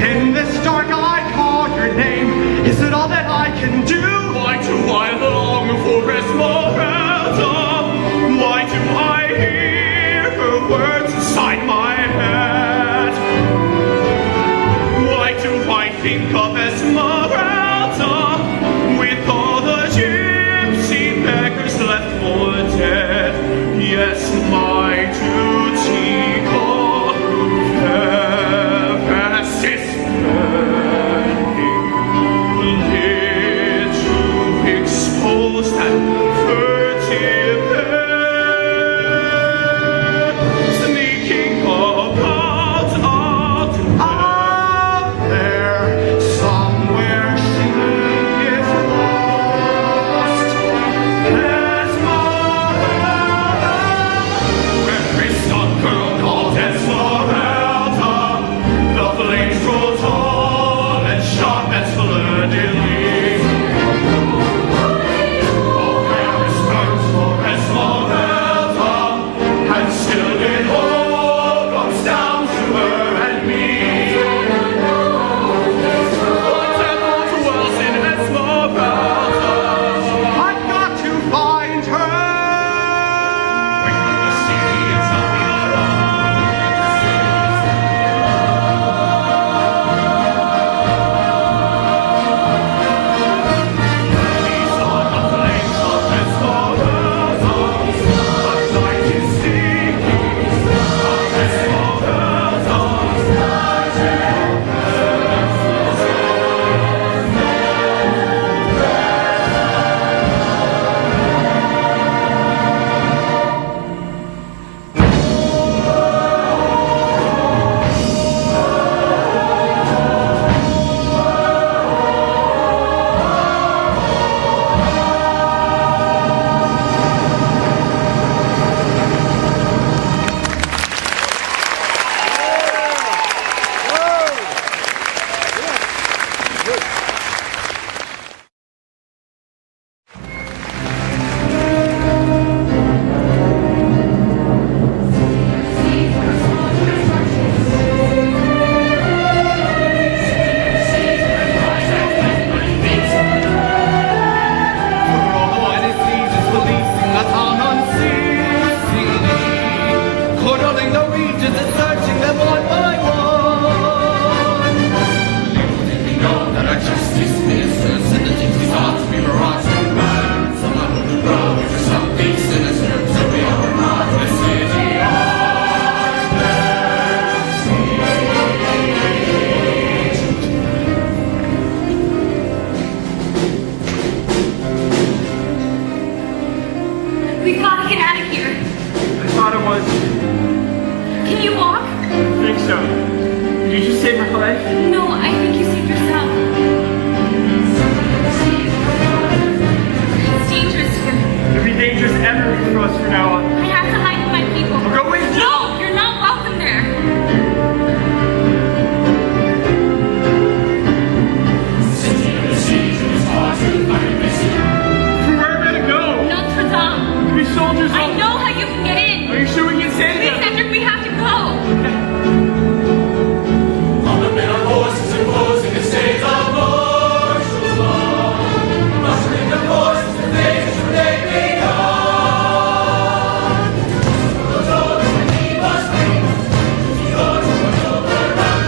In this dark I call your name. Is it all that I can do? Why do I long for Esmeralda? Why do I hear her words inside my head? Why do I think of Esmeralda with all the gypsy beggars left for dead? Yes, my duty calls. so. Did you just save her life? No, I think you saved yourself. It's dangerous here. It'll be dangerous everywhere for us from now on. I have to hide with my people. I'll go with you. No, you're not welcome there. Where am I to go? Notre Dame. There'll be soldiers I all... know how you can get in. Are you sure we can save Please, them? Cedric, we have to go. On the men on horses imposing a state of martial law, mustering the forces and things where they may gone. The Lord when he was free, he ordered to overrun.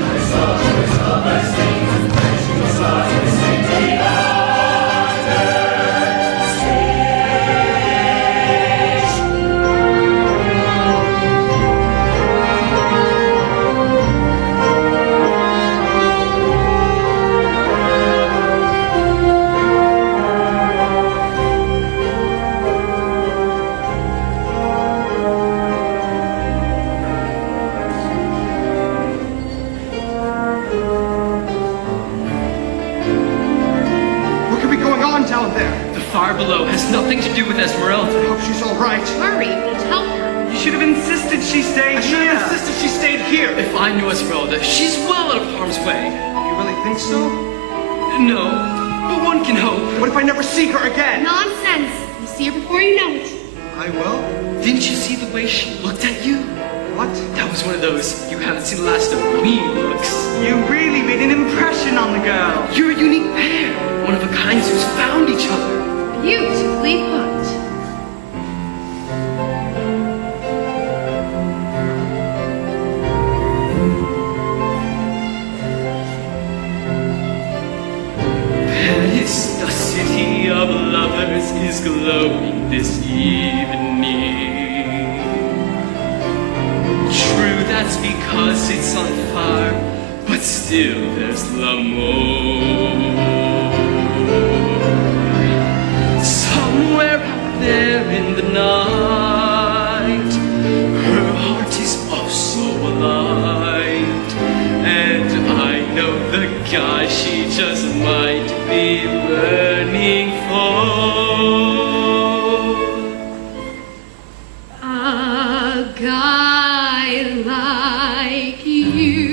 My soldiers overseas, she was lost in the city under siege. What could be going on down there? The fire below has nothing to do with Esmeralda. I hope she's all right. Hurry, we'll tell her. You should have insisted she stayed I should here. have insisted she stayed here. If I knew Esmeralda, she's well out of harm's way. You really think so? No, but one can hope. What if I never see her again? Nonsense. You'll see her before you know it. I will. Didn't you see the way she looked at you? What? That was one of those you haven't seen the last of me looks. You really made an impression on the girl. You're a unique pair, one of a kind who's found each other. Beautifully put. Paris, the city of lovers, is glowing this evening. True, that's because it's on fire, but still there's l'amour. Somewhere out there in the night, her heart is oh so alight, and I know the guy she just might be burning for. A guy like you,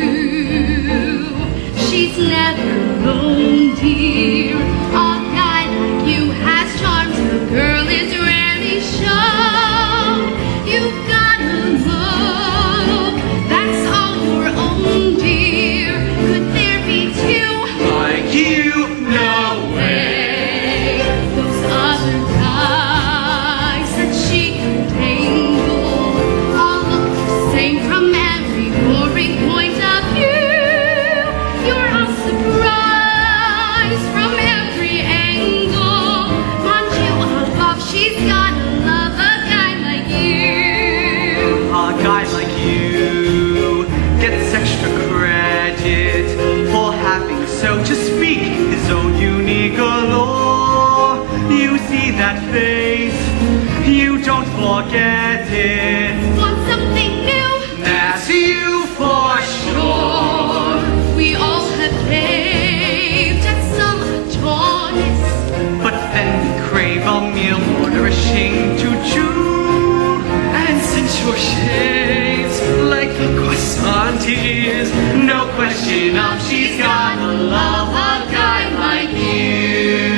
she's never known, dear. A guy like you has charms the girl is rarely shown. You've got a look that's all your own, dear. Could there be two Like you, no way? Those other guys that she can tangle all look the same from every boring point of view. You're a surprise from every angle. Want you above, she's gotta love a guy like you. A guy like you gets extra credit for having, so to speak, his own unique allure. You see that face, you don't forget it. Want something new? That's you for sure. We all have craved at some jaundice. But then we crave a meal more nourishing to chew. and since your shades like a croissant is, No question of she's gotta love a guy like you.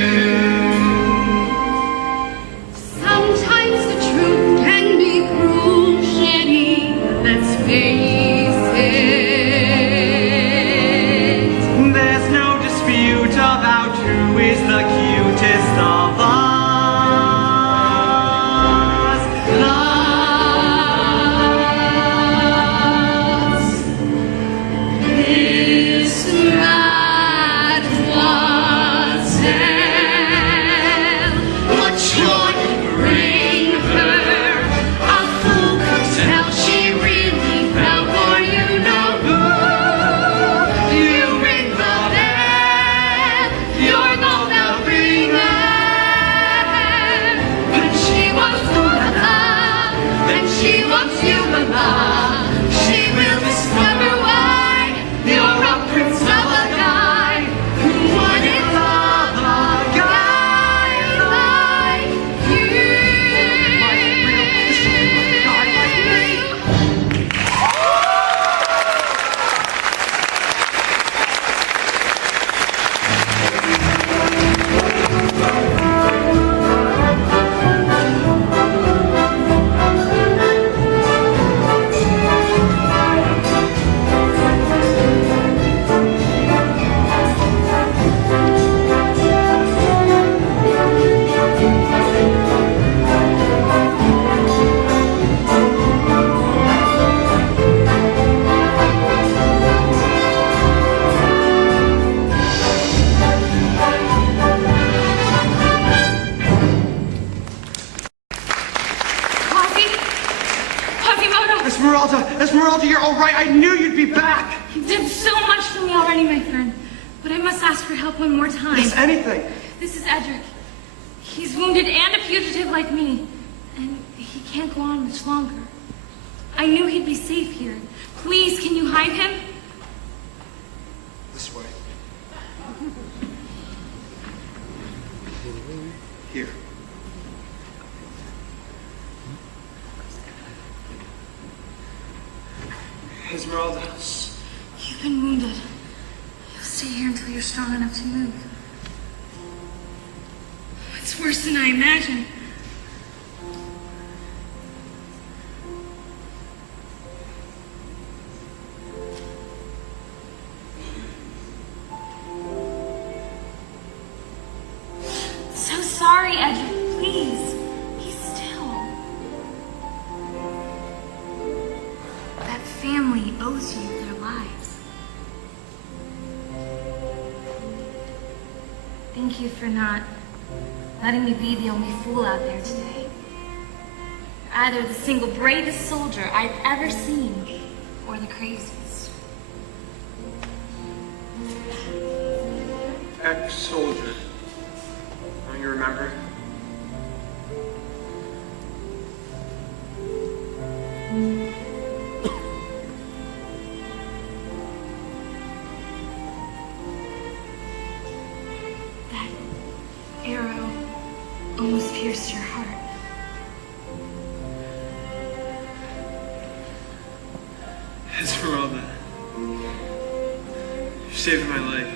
Sometimes the truth can be cruel, shitty, let's face it. There's no dispute about who is the cutest of us. This mademoiselle, what joy you bring her. A fool could tell she really fell for I knew you'd be back. You did so much for me already, my friend. But I must ask for help one more time. Yes, anything. This is Edric. He's wounded and a fugitive like me. And he can't go on much longer. I knew he'd be safe here. Please, can you hide him? This way. Here. Esmeralda. You've been wounded. You'll stay here until you're strong enough to move. It's worse than I imagined. So sorry, Edric. Please, be still. That family owes you their lives. Thank you for not letting me be the only fool out there today. You're either the single bravest soldier I've ever seen, or the craziest. Ex-soldier. Don't you remember? That arrow almost pierced your heart. Esmeralda. You saved my life.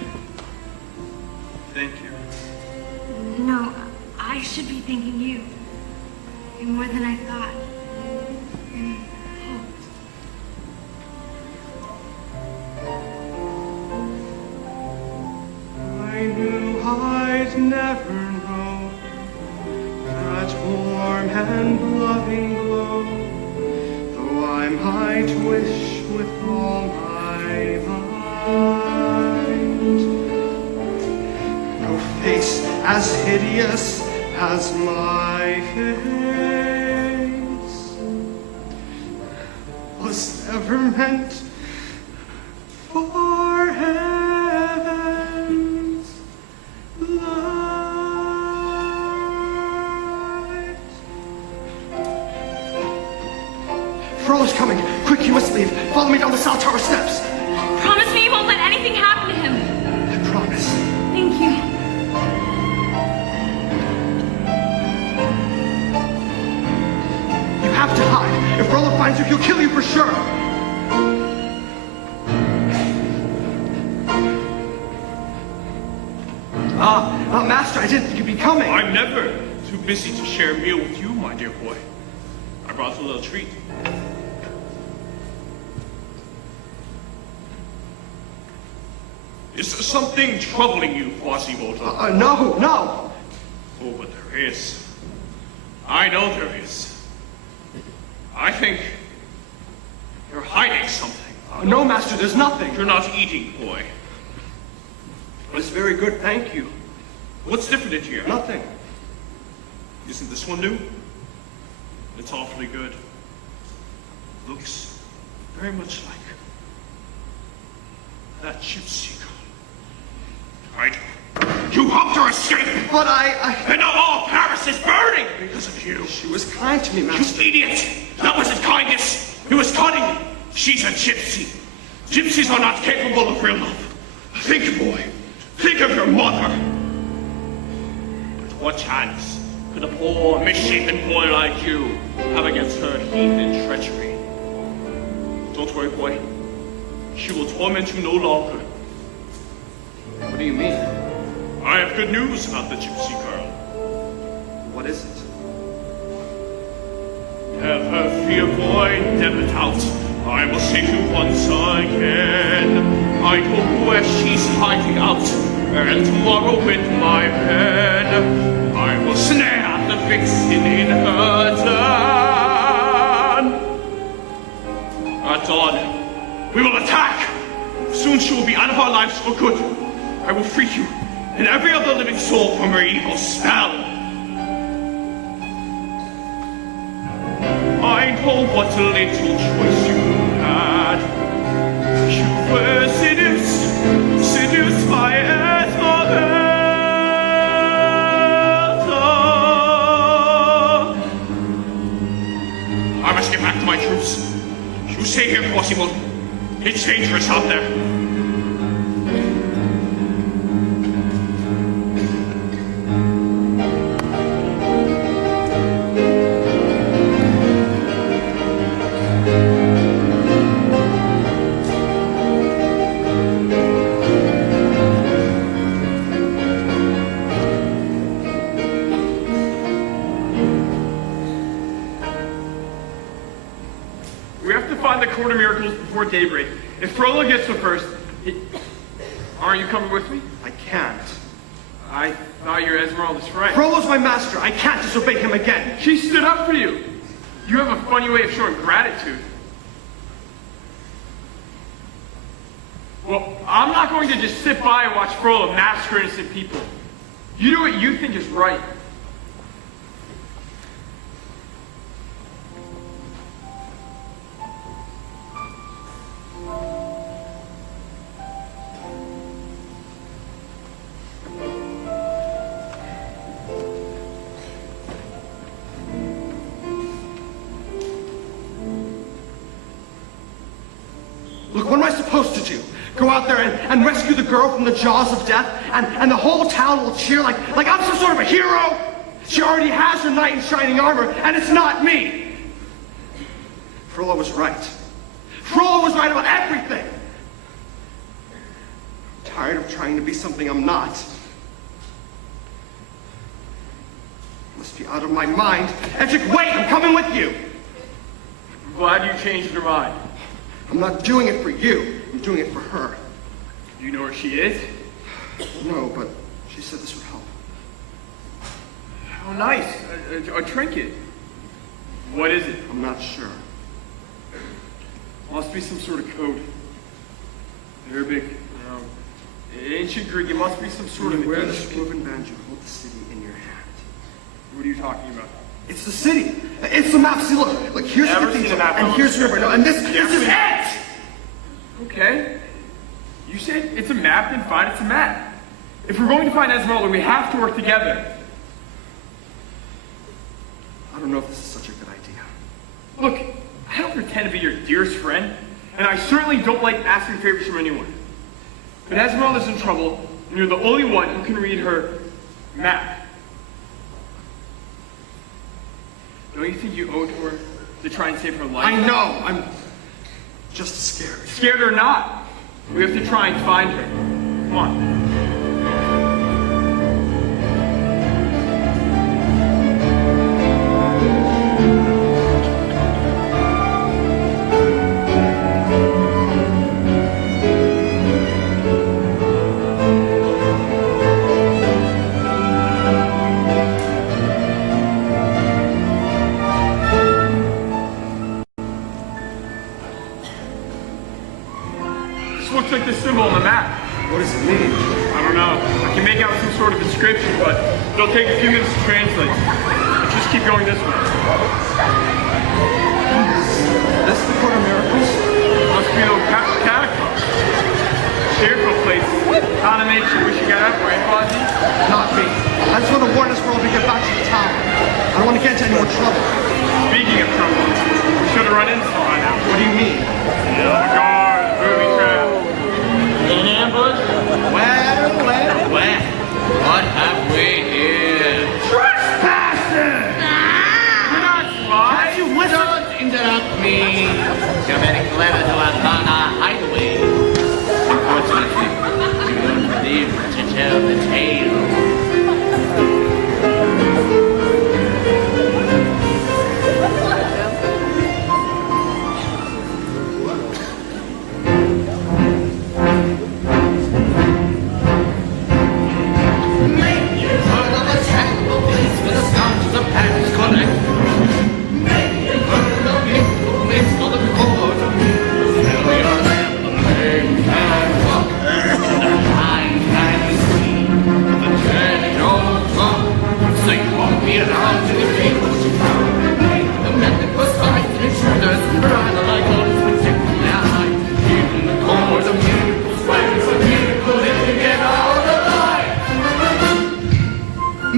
Thank you. No, I should be thanking you. You're more than I thought. And hoped. I knew I'd never know that warm and loving glow, though I might wish with all my mind. No face as hideous as my face was ever meant for heaven's light. Frollo's coming. Quick, you must leave. Follow me down the South Tower steps. Promise me you won't let anything happen to him. I promise. Thank you. You have to hide. If Frollo finds you, he'll kill you for sure. Master, I didn't think you'd be coming. I'm never too busy to share a meal with you, my dear boy. I brought a little treat. Is there something troubling you, Quasimodo? No. Oh, but there is. I know there is. I think you're hiding something. No, Master, there's nothing. You're not eating, boy. It's very good, thank you. What's different in here? Nothing. Isn't this one new? It's awfully good. Looks very much like that gypsy girl. Right? You helped her escape! But And now all Paris is burning because of you! She was kind to me, You Master. idiot! That wasn't kindness! It was cunning! She's a gypsy! Gypsies are not capable of real love! Think, boy! Think of your mother! But what chance could a poor, misshapen boy like you have against her heathen treachery? Don't worry, boy. She will torment you no longer. What do you mean? I have good news about the gypsy girl. What is it? Never fear, boy, never doubt. I will save you once again. I know where she's hiding out, and tomorrow with my pen, I will snare the vixen in her den. At dawn, we will attack. Soon she will be out of our lives for good. I will free you and every other living soul from her evil spell. I know what little choice you had. my troops. You stay here, possible. It's dangerous out there. Court of Miracles before daybreak. If Frollo gets to first, aren't you coming with me? I can't. I thought you were Esmeralda's friend. Frollo's my master. I can't disobey him again. She stood up for you. You have a funny way of showing gratitude. Well, I'm not going to just sit by and watch Frollo massacre innocent people. You do what you think is right. Look, what am I supposed to do? Go out there and rescue the girl from the jaws of death, and the whole town will cheer like I'm some sort of a hero? She already has her knight in shining armor, and it's not me! Frollo was right. Frollo was right about everything! I'm tired of trying to be something I'm not. I must be out of my mind. Edric, wait! I'm coming with you! I'm glad you changed your mind. I'm not doing it for you. I'm doing it for her. Do you know where she is? No, but she said this would help. How nice. A trinket. What is it? I'm not sure. Must be some sort of code. Arabic, ancient Greek. It must be some sort of... Wear this woven band, you hold the city in your hand. What are you talking about? It's the city. It's the map. See, look, here's the cathedral, and here's the river. No, and this is it! Okay. You say it's a map, then fine, it's a map. If we're going to find Esmeralda, we have to work together. I don't know if this is such a good idea. Look, I don't pretend to be your dearest friend, and I certainly don't like asking favors from anyone. But Esmeralda's in trouble, and you're the only one who can read her map. Don't you think you owe it to her to try and save her life? I know! I'm just scared. Scared or not, we have to try and find her. Come on. Looks like the symbol on the map. What does it mean? I don't know. I can make out some sort of inscription, but it'll take a few minutes to translate. Let's just keep going this way. Is this the Court of Miracles? Must be those catacombs. Cheerful place. Kinda makes you wish you got out, right, Fozzie? Not me. I just want to warn us where we get back to the town. I don't want to get into any more trouble. Speaking of trouble, we should have run into some by now. What do you mean? Guard, booby trap. An ambush? Well. What have we here? Trespassers! You're not spies! Don't interrupt me. You're very clever to have found our hideaway. Unfortunately, you don't live to tell the tale.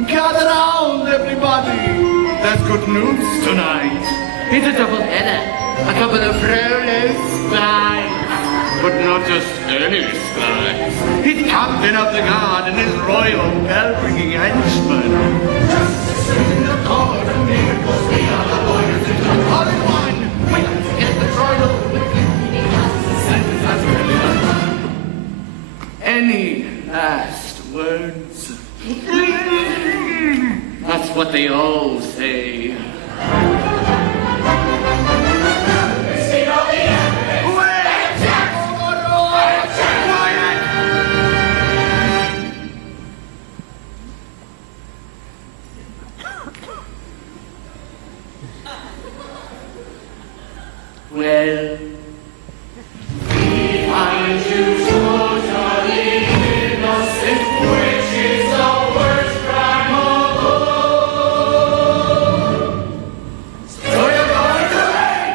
Gather round, everybody. There's good news tonight. It's a double header. A couple of Frollo spies. But not just any spies. He's captain of the guard and his royal bell-ringing henchman. Justice in the court of miracles, we are the lawyers in the all in one. We like to get the trial with you. Any last words? That's what they all say. Well, we find you totally innocent, which is the worst crime of all. So you're going to hang!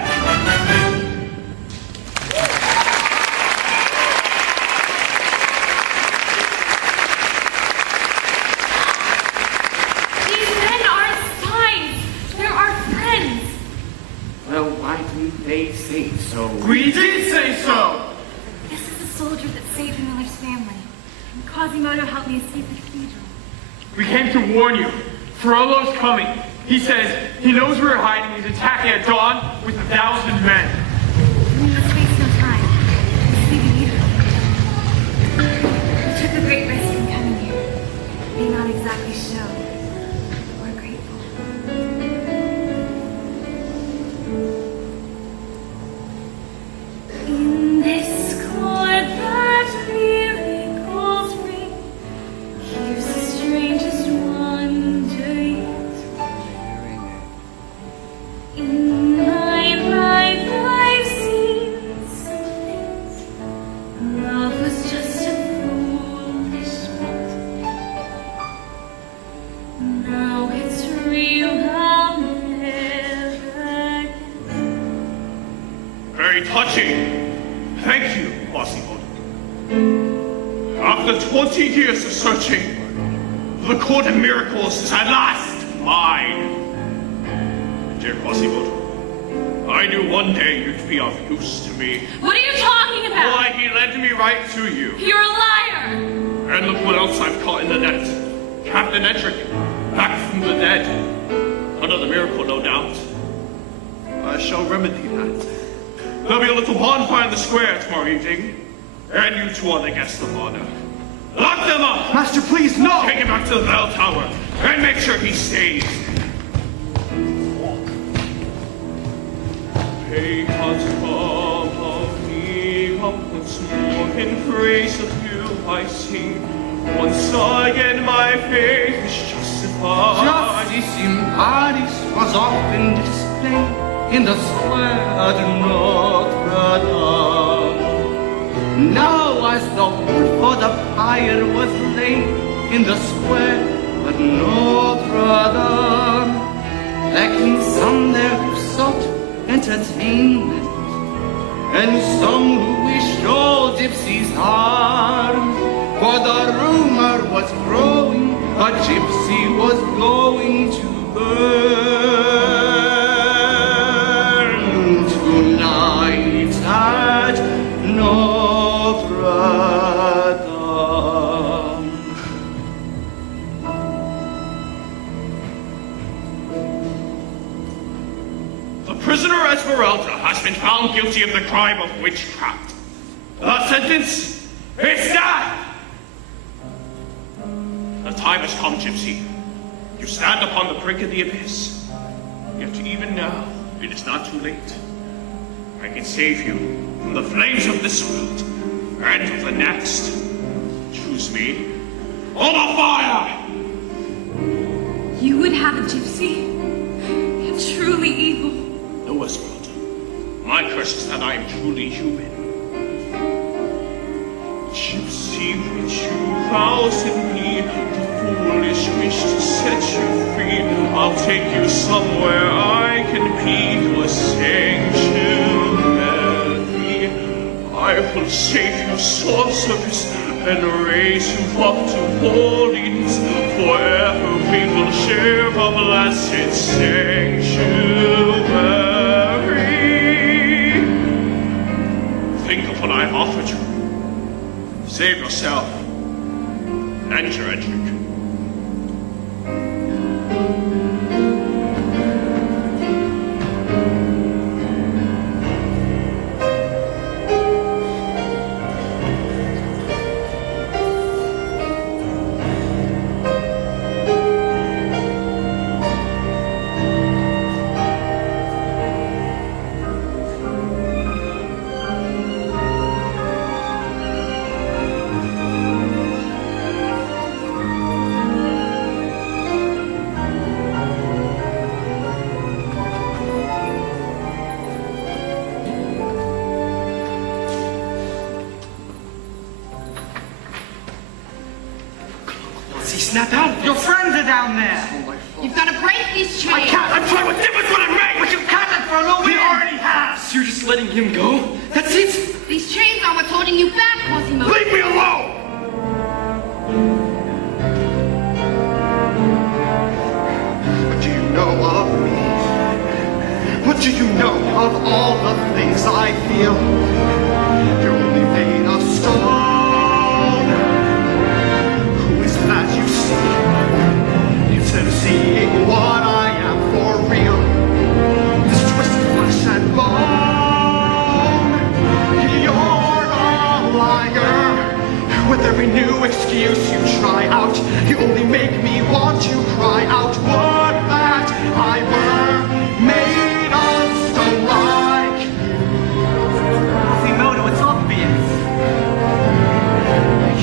These men aren't spies. They're our friends. Well, why didn't they say so? We did say so! This is the soldier that saved Miller's family. And Quasimodo helped me escape the cathedral. We came to warn you. Frollo's coming. He says he knows where we're hiding. He's attacking at dawn with 1,000 men. We must waste no time. Let's leave immediately. We took a great risk in coming here. May not exactly show. We're grateful. In this court that miracles ring, here's the strangest wonder yet. In my life I've seen some things. Love was just a foolish bet. Now it's real, I'll never get. Very touching. Thank you, Quasimodo. After 20 years of searching, the Court of Miracles is at last mine. Dear Quasimodo, I knew one day you'd be of use to me. What are you talking about? Why, he led me right to you. You're a liar! And look what else I've caught in the net. Captain Notre, back from the dead. Another miracle, no doubt. I shall remedy that. There'll be a little bonfire in the square tomorrow evening. And you two are the guests of honor. Lock them up! Master, please, no! Take him back to the bell tower. And make sure he stays. Pay us of me once more. In praise of you I sing. Once again my faith is justified. Justice in Paris was often displayed in the square de Notre Dame. Now as the wood for the pyre was laid in the square de Notre Dame, there came some there who sought entertainment, and some who wished all gypsies harm. For the rumor was growing, a gypsy was going to burn tonight at Notre Dame. The prisoner Esmeralda has been found guilty of the crime of witchcraft. The sentence is death! The time has come, Gypsy. You stand upon the brink of the abyss. Yet even now, it is not too late. I can save you from the flames of this world and of the next. Choose me or the fire! You would have a gypsy? You're truly evil. No, Esmeralda. My curse is that I am truly human. Gypsy, which you rouse in me, the foolish wish to set you free. I'll take you somewhere I can be your sanctuary. I will save you, sorceress, and raise you up to holiness. Forever we will share a blessed sanctuary. think of what I've offered you. Save yourself and your education. Snap out. Your friends are down there. You've got to break these chains. I can't. I'm trying. What difference would it make? But you can't for no He reason. already has. You're just letting him go? That's it. These chains are what's holding you back, Quasimodo. Leave me alone. What do you know of me? What do you know of all the things I feel? You're only made of stone. That you see, instead of seeing what I am for real, this twisted flesh and bone. You're a liar. With every new excuse you try out, you only make me want to cry out. Would that I were made of stone like Quasimodo, it's obvious.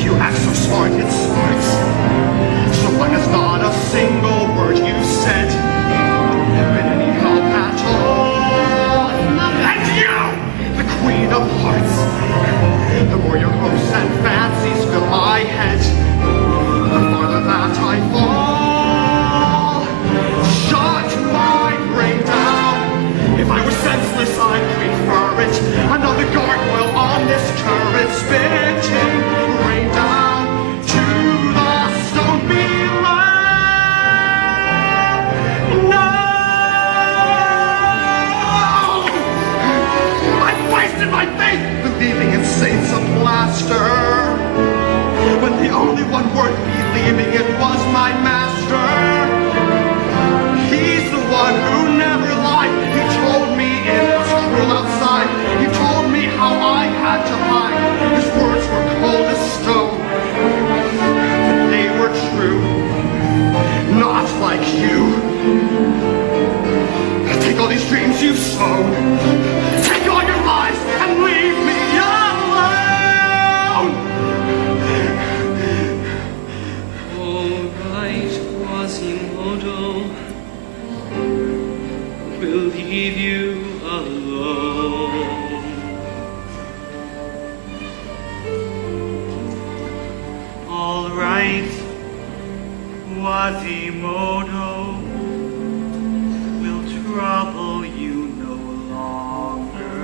You act so smart, it's smart. So long as not a single word you said been any help at all. And you, the queen of hearts, the more your hopes and fancies fill my head, the farther that I fall. Shut my brain down. If I were senseless, I'd prefer it. Another gargoyle on this current, spitting rain down to the stone below. No! I've wasted my faith believing in saints of plaster, when the only one worth believing in was my master. He's the one who never lied. He told me it was cruel outside. He told me how I had to hide. His words were cold as stone, but they were true, not like you. Take all these dreams you've sown, take all your lies and leave me alone. All right, Quasimodo, we'll leave you alone. All right, Quasimodo, will trouble you no longer.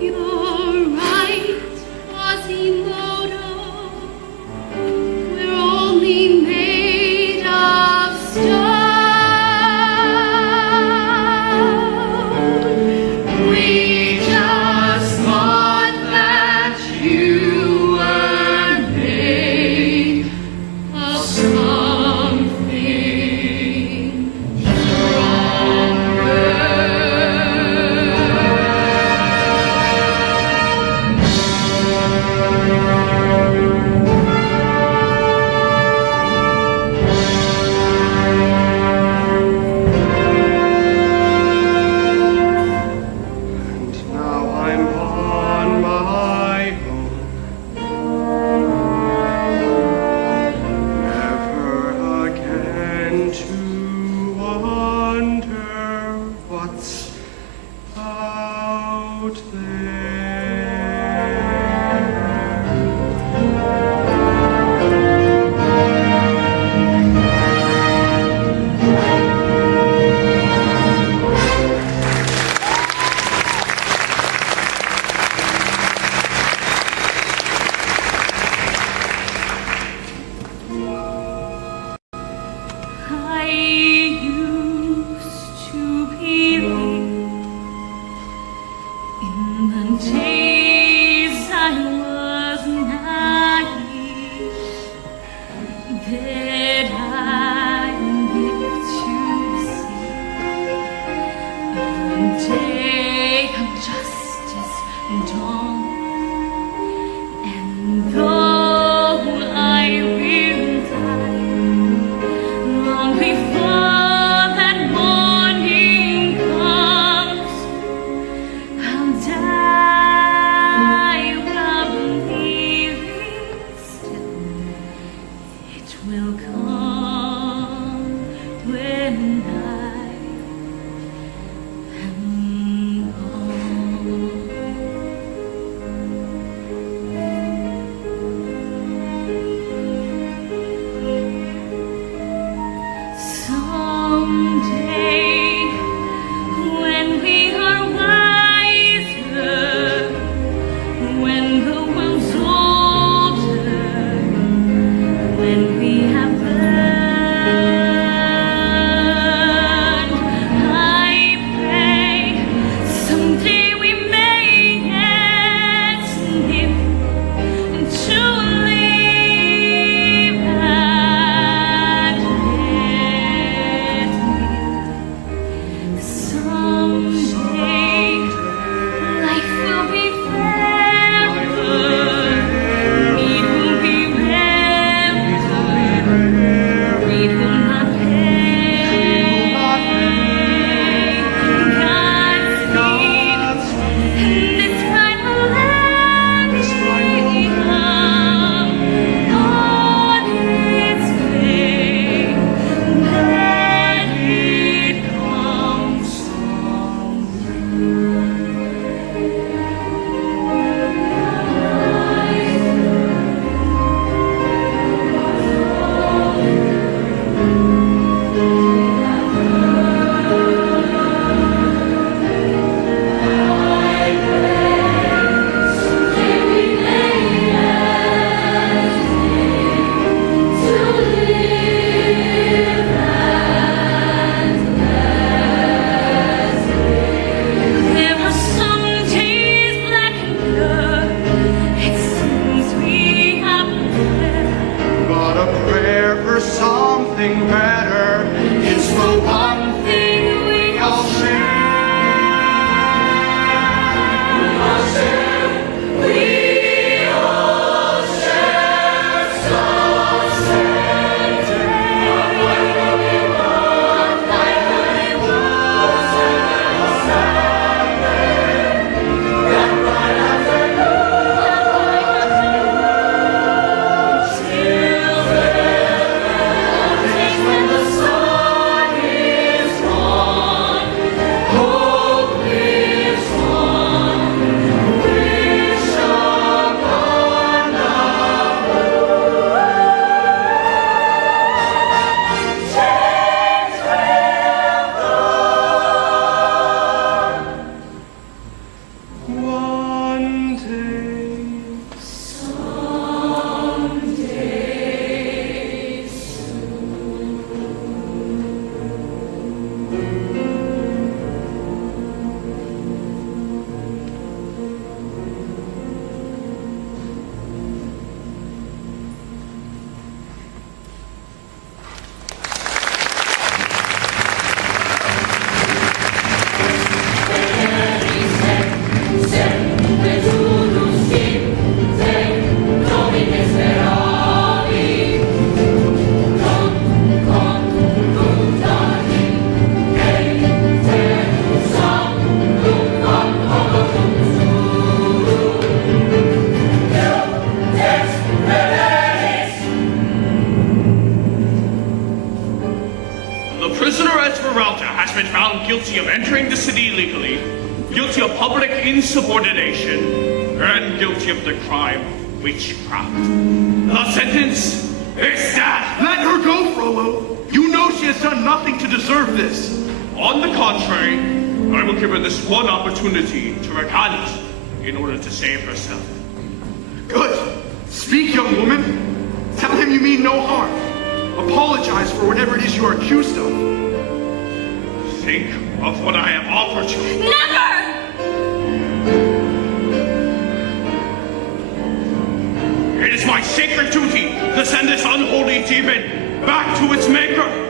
You're right, Quasimodo. We're only made of stone. We just thought that you were made of something stronger. And now I'm on my own, never again to wonder what's out there. I used to believe guilty of entering the city illegally, guilty of public insubordination, and guilty of the crime witchcraft. The sentence is death. Let her go, Frollo. You know she has done nothing to deserve this. On the contrary, I will give her this one opportunity to recant in order to save herself. Good. Speak, young woman. Tell him you mean no harm. Apologize for whatever it is you are accused of. Think of what I have offered you. Never! It is my sacred duty to send this unholy demon back to its maker.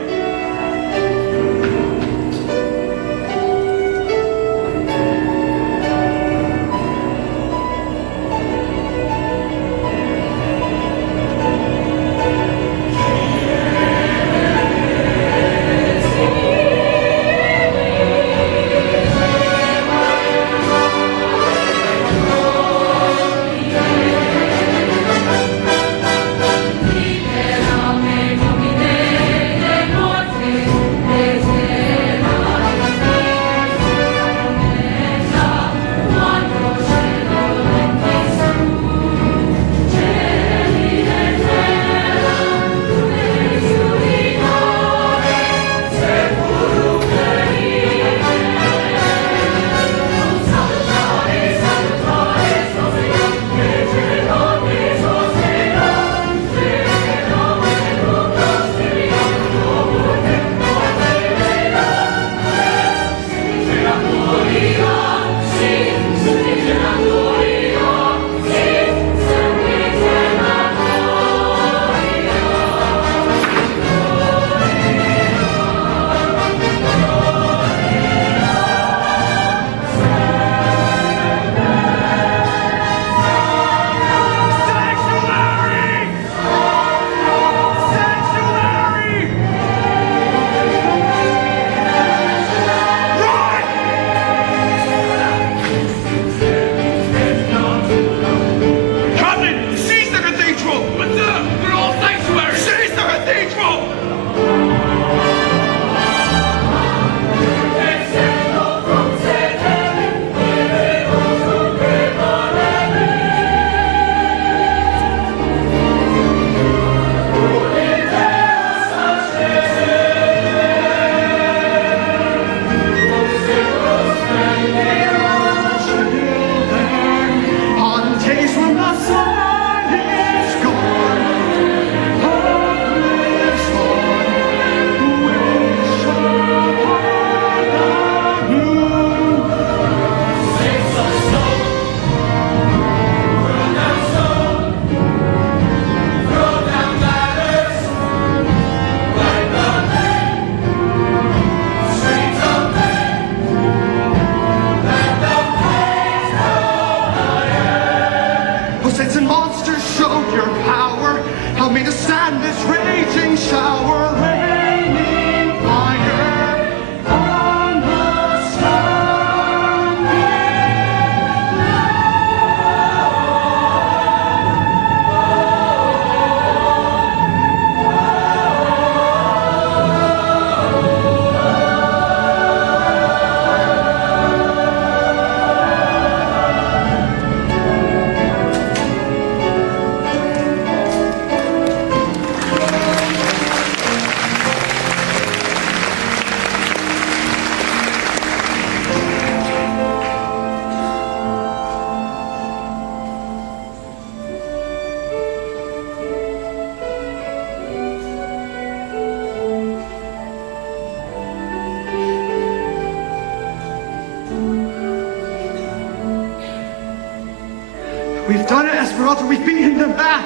We've done it, Esmeralda. We've beaten them back.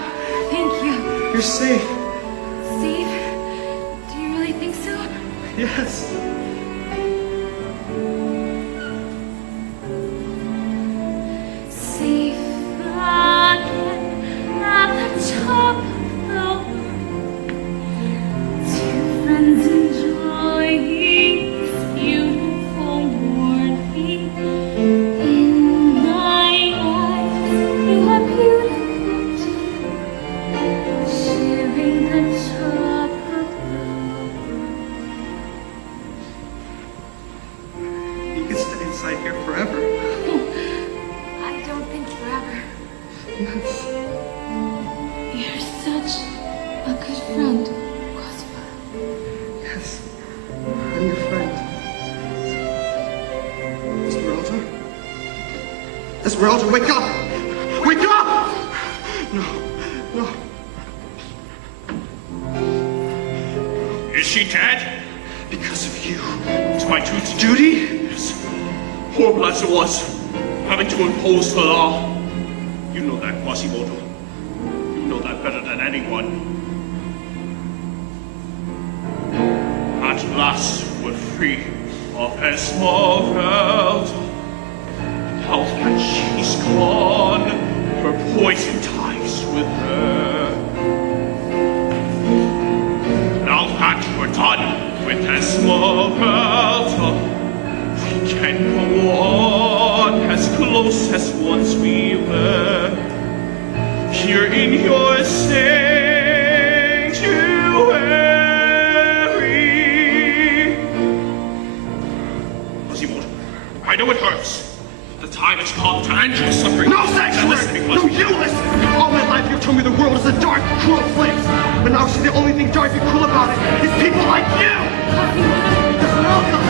Thank you. You're safe. Safe? Do you really think so? Yes. Safe again at the top of the world. Two friends enjoying this beautiful morning. In my eyes, you are beautiful too. Sharing the top of the world. Yes. You're such a good friend, Cosima. Yes. I'm your friend. Esmeralda? Esmeralda, wake up! Wake up! No. Is she dead? Because of you. It's my duty? Yes. Horrible as it was, having to impose the law. You know that, Quasimodo. You know that better than anyone. At last, we're free of Esmeralda. Now that she's gone, her poison ties with her. Now that we're done with Esmeralda, we can go on as close as once we were, here in your sanctuary. Quasimodo, I know it hurts. The time has come to end your suffering. No sanctuary! No, you listen! All my life you've told me the world is a dark, cruel place. But now see, the only thing dark and cruel about it is people like you! Esmeralda!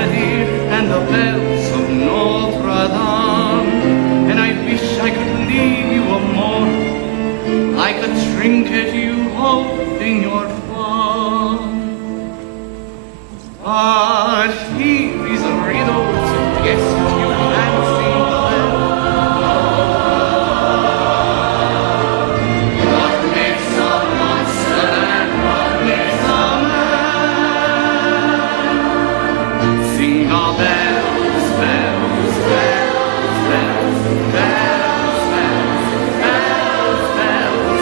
melody and the bells of Notre Dame. And I wish I could leave you a moment, like a trinket you hold in your palm. But here is a riddle to guess you can sing the bell. What makes a monster and what makes a man? Sing the bells, bells, bells, bells, bells, bells, bells, bells,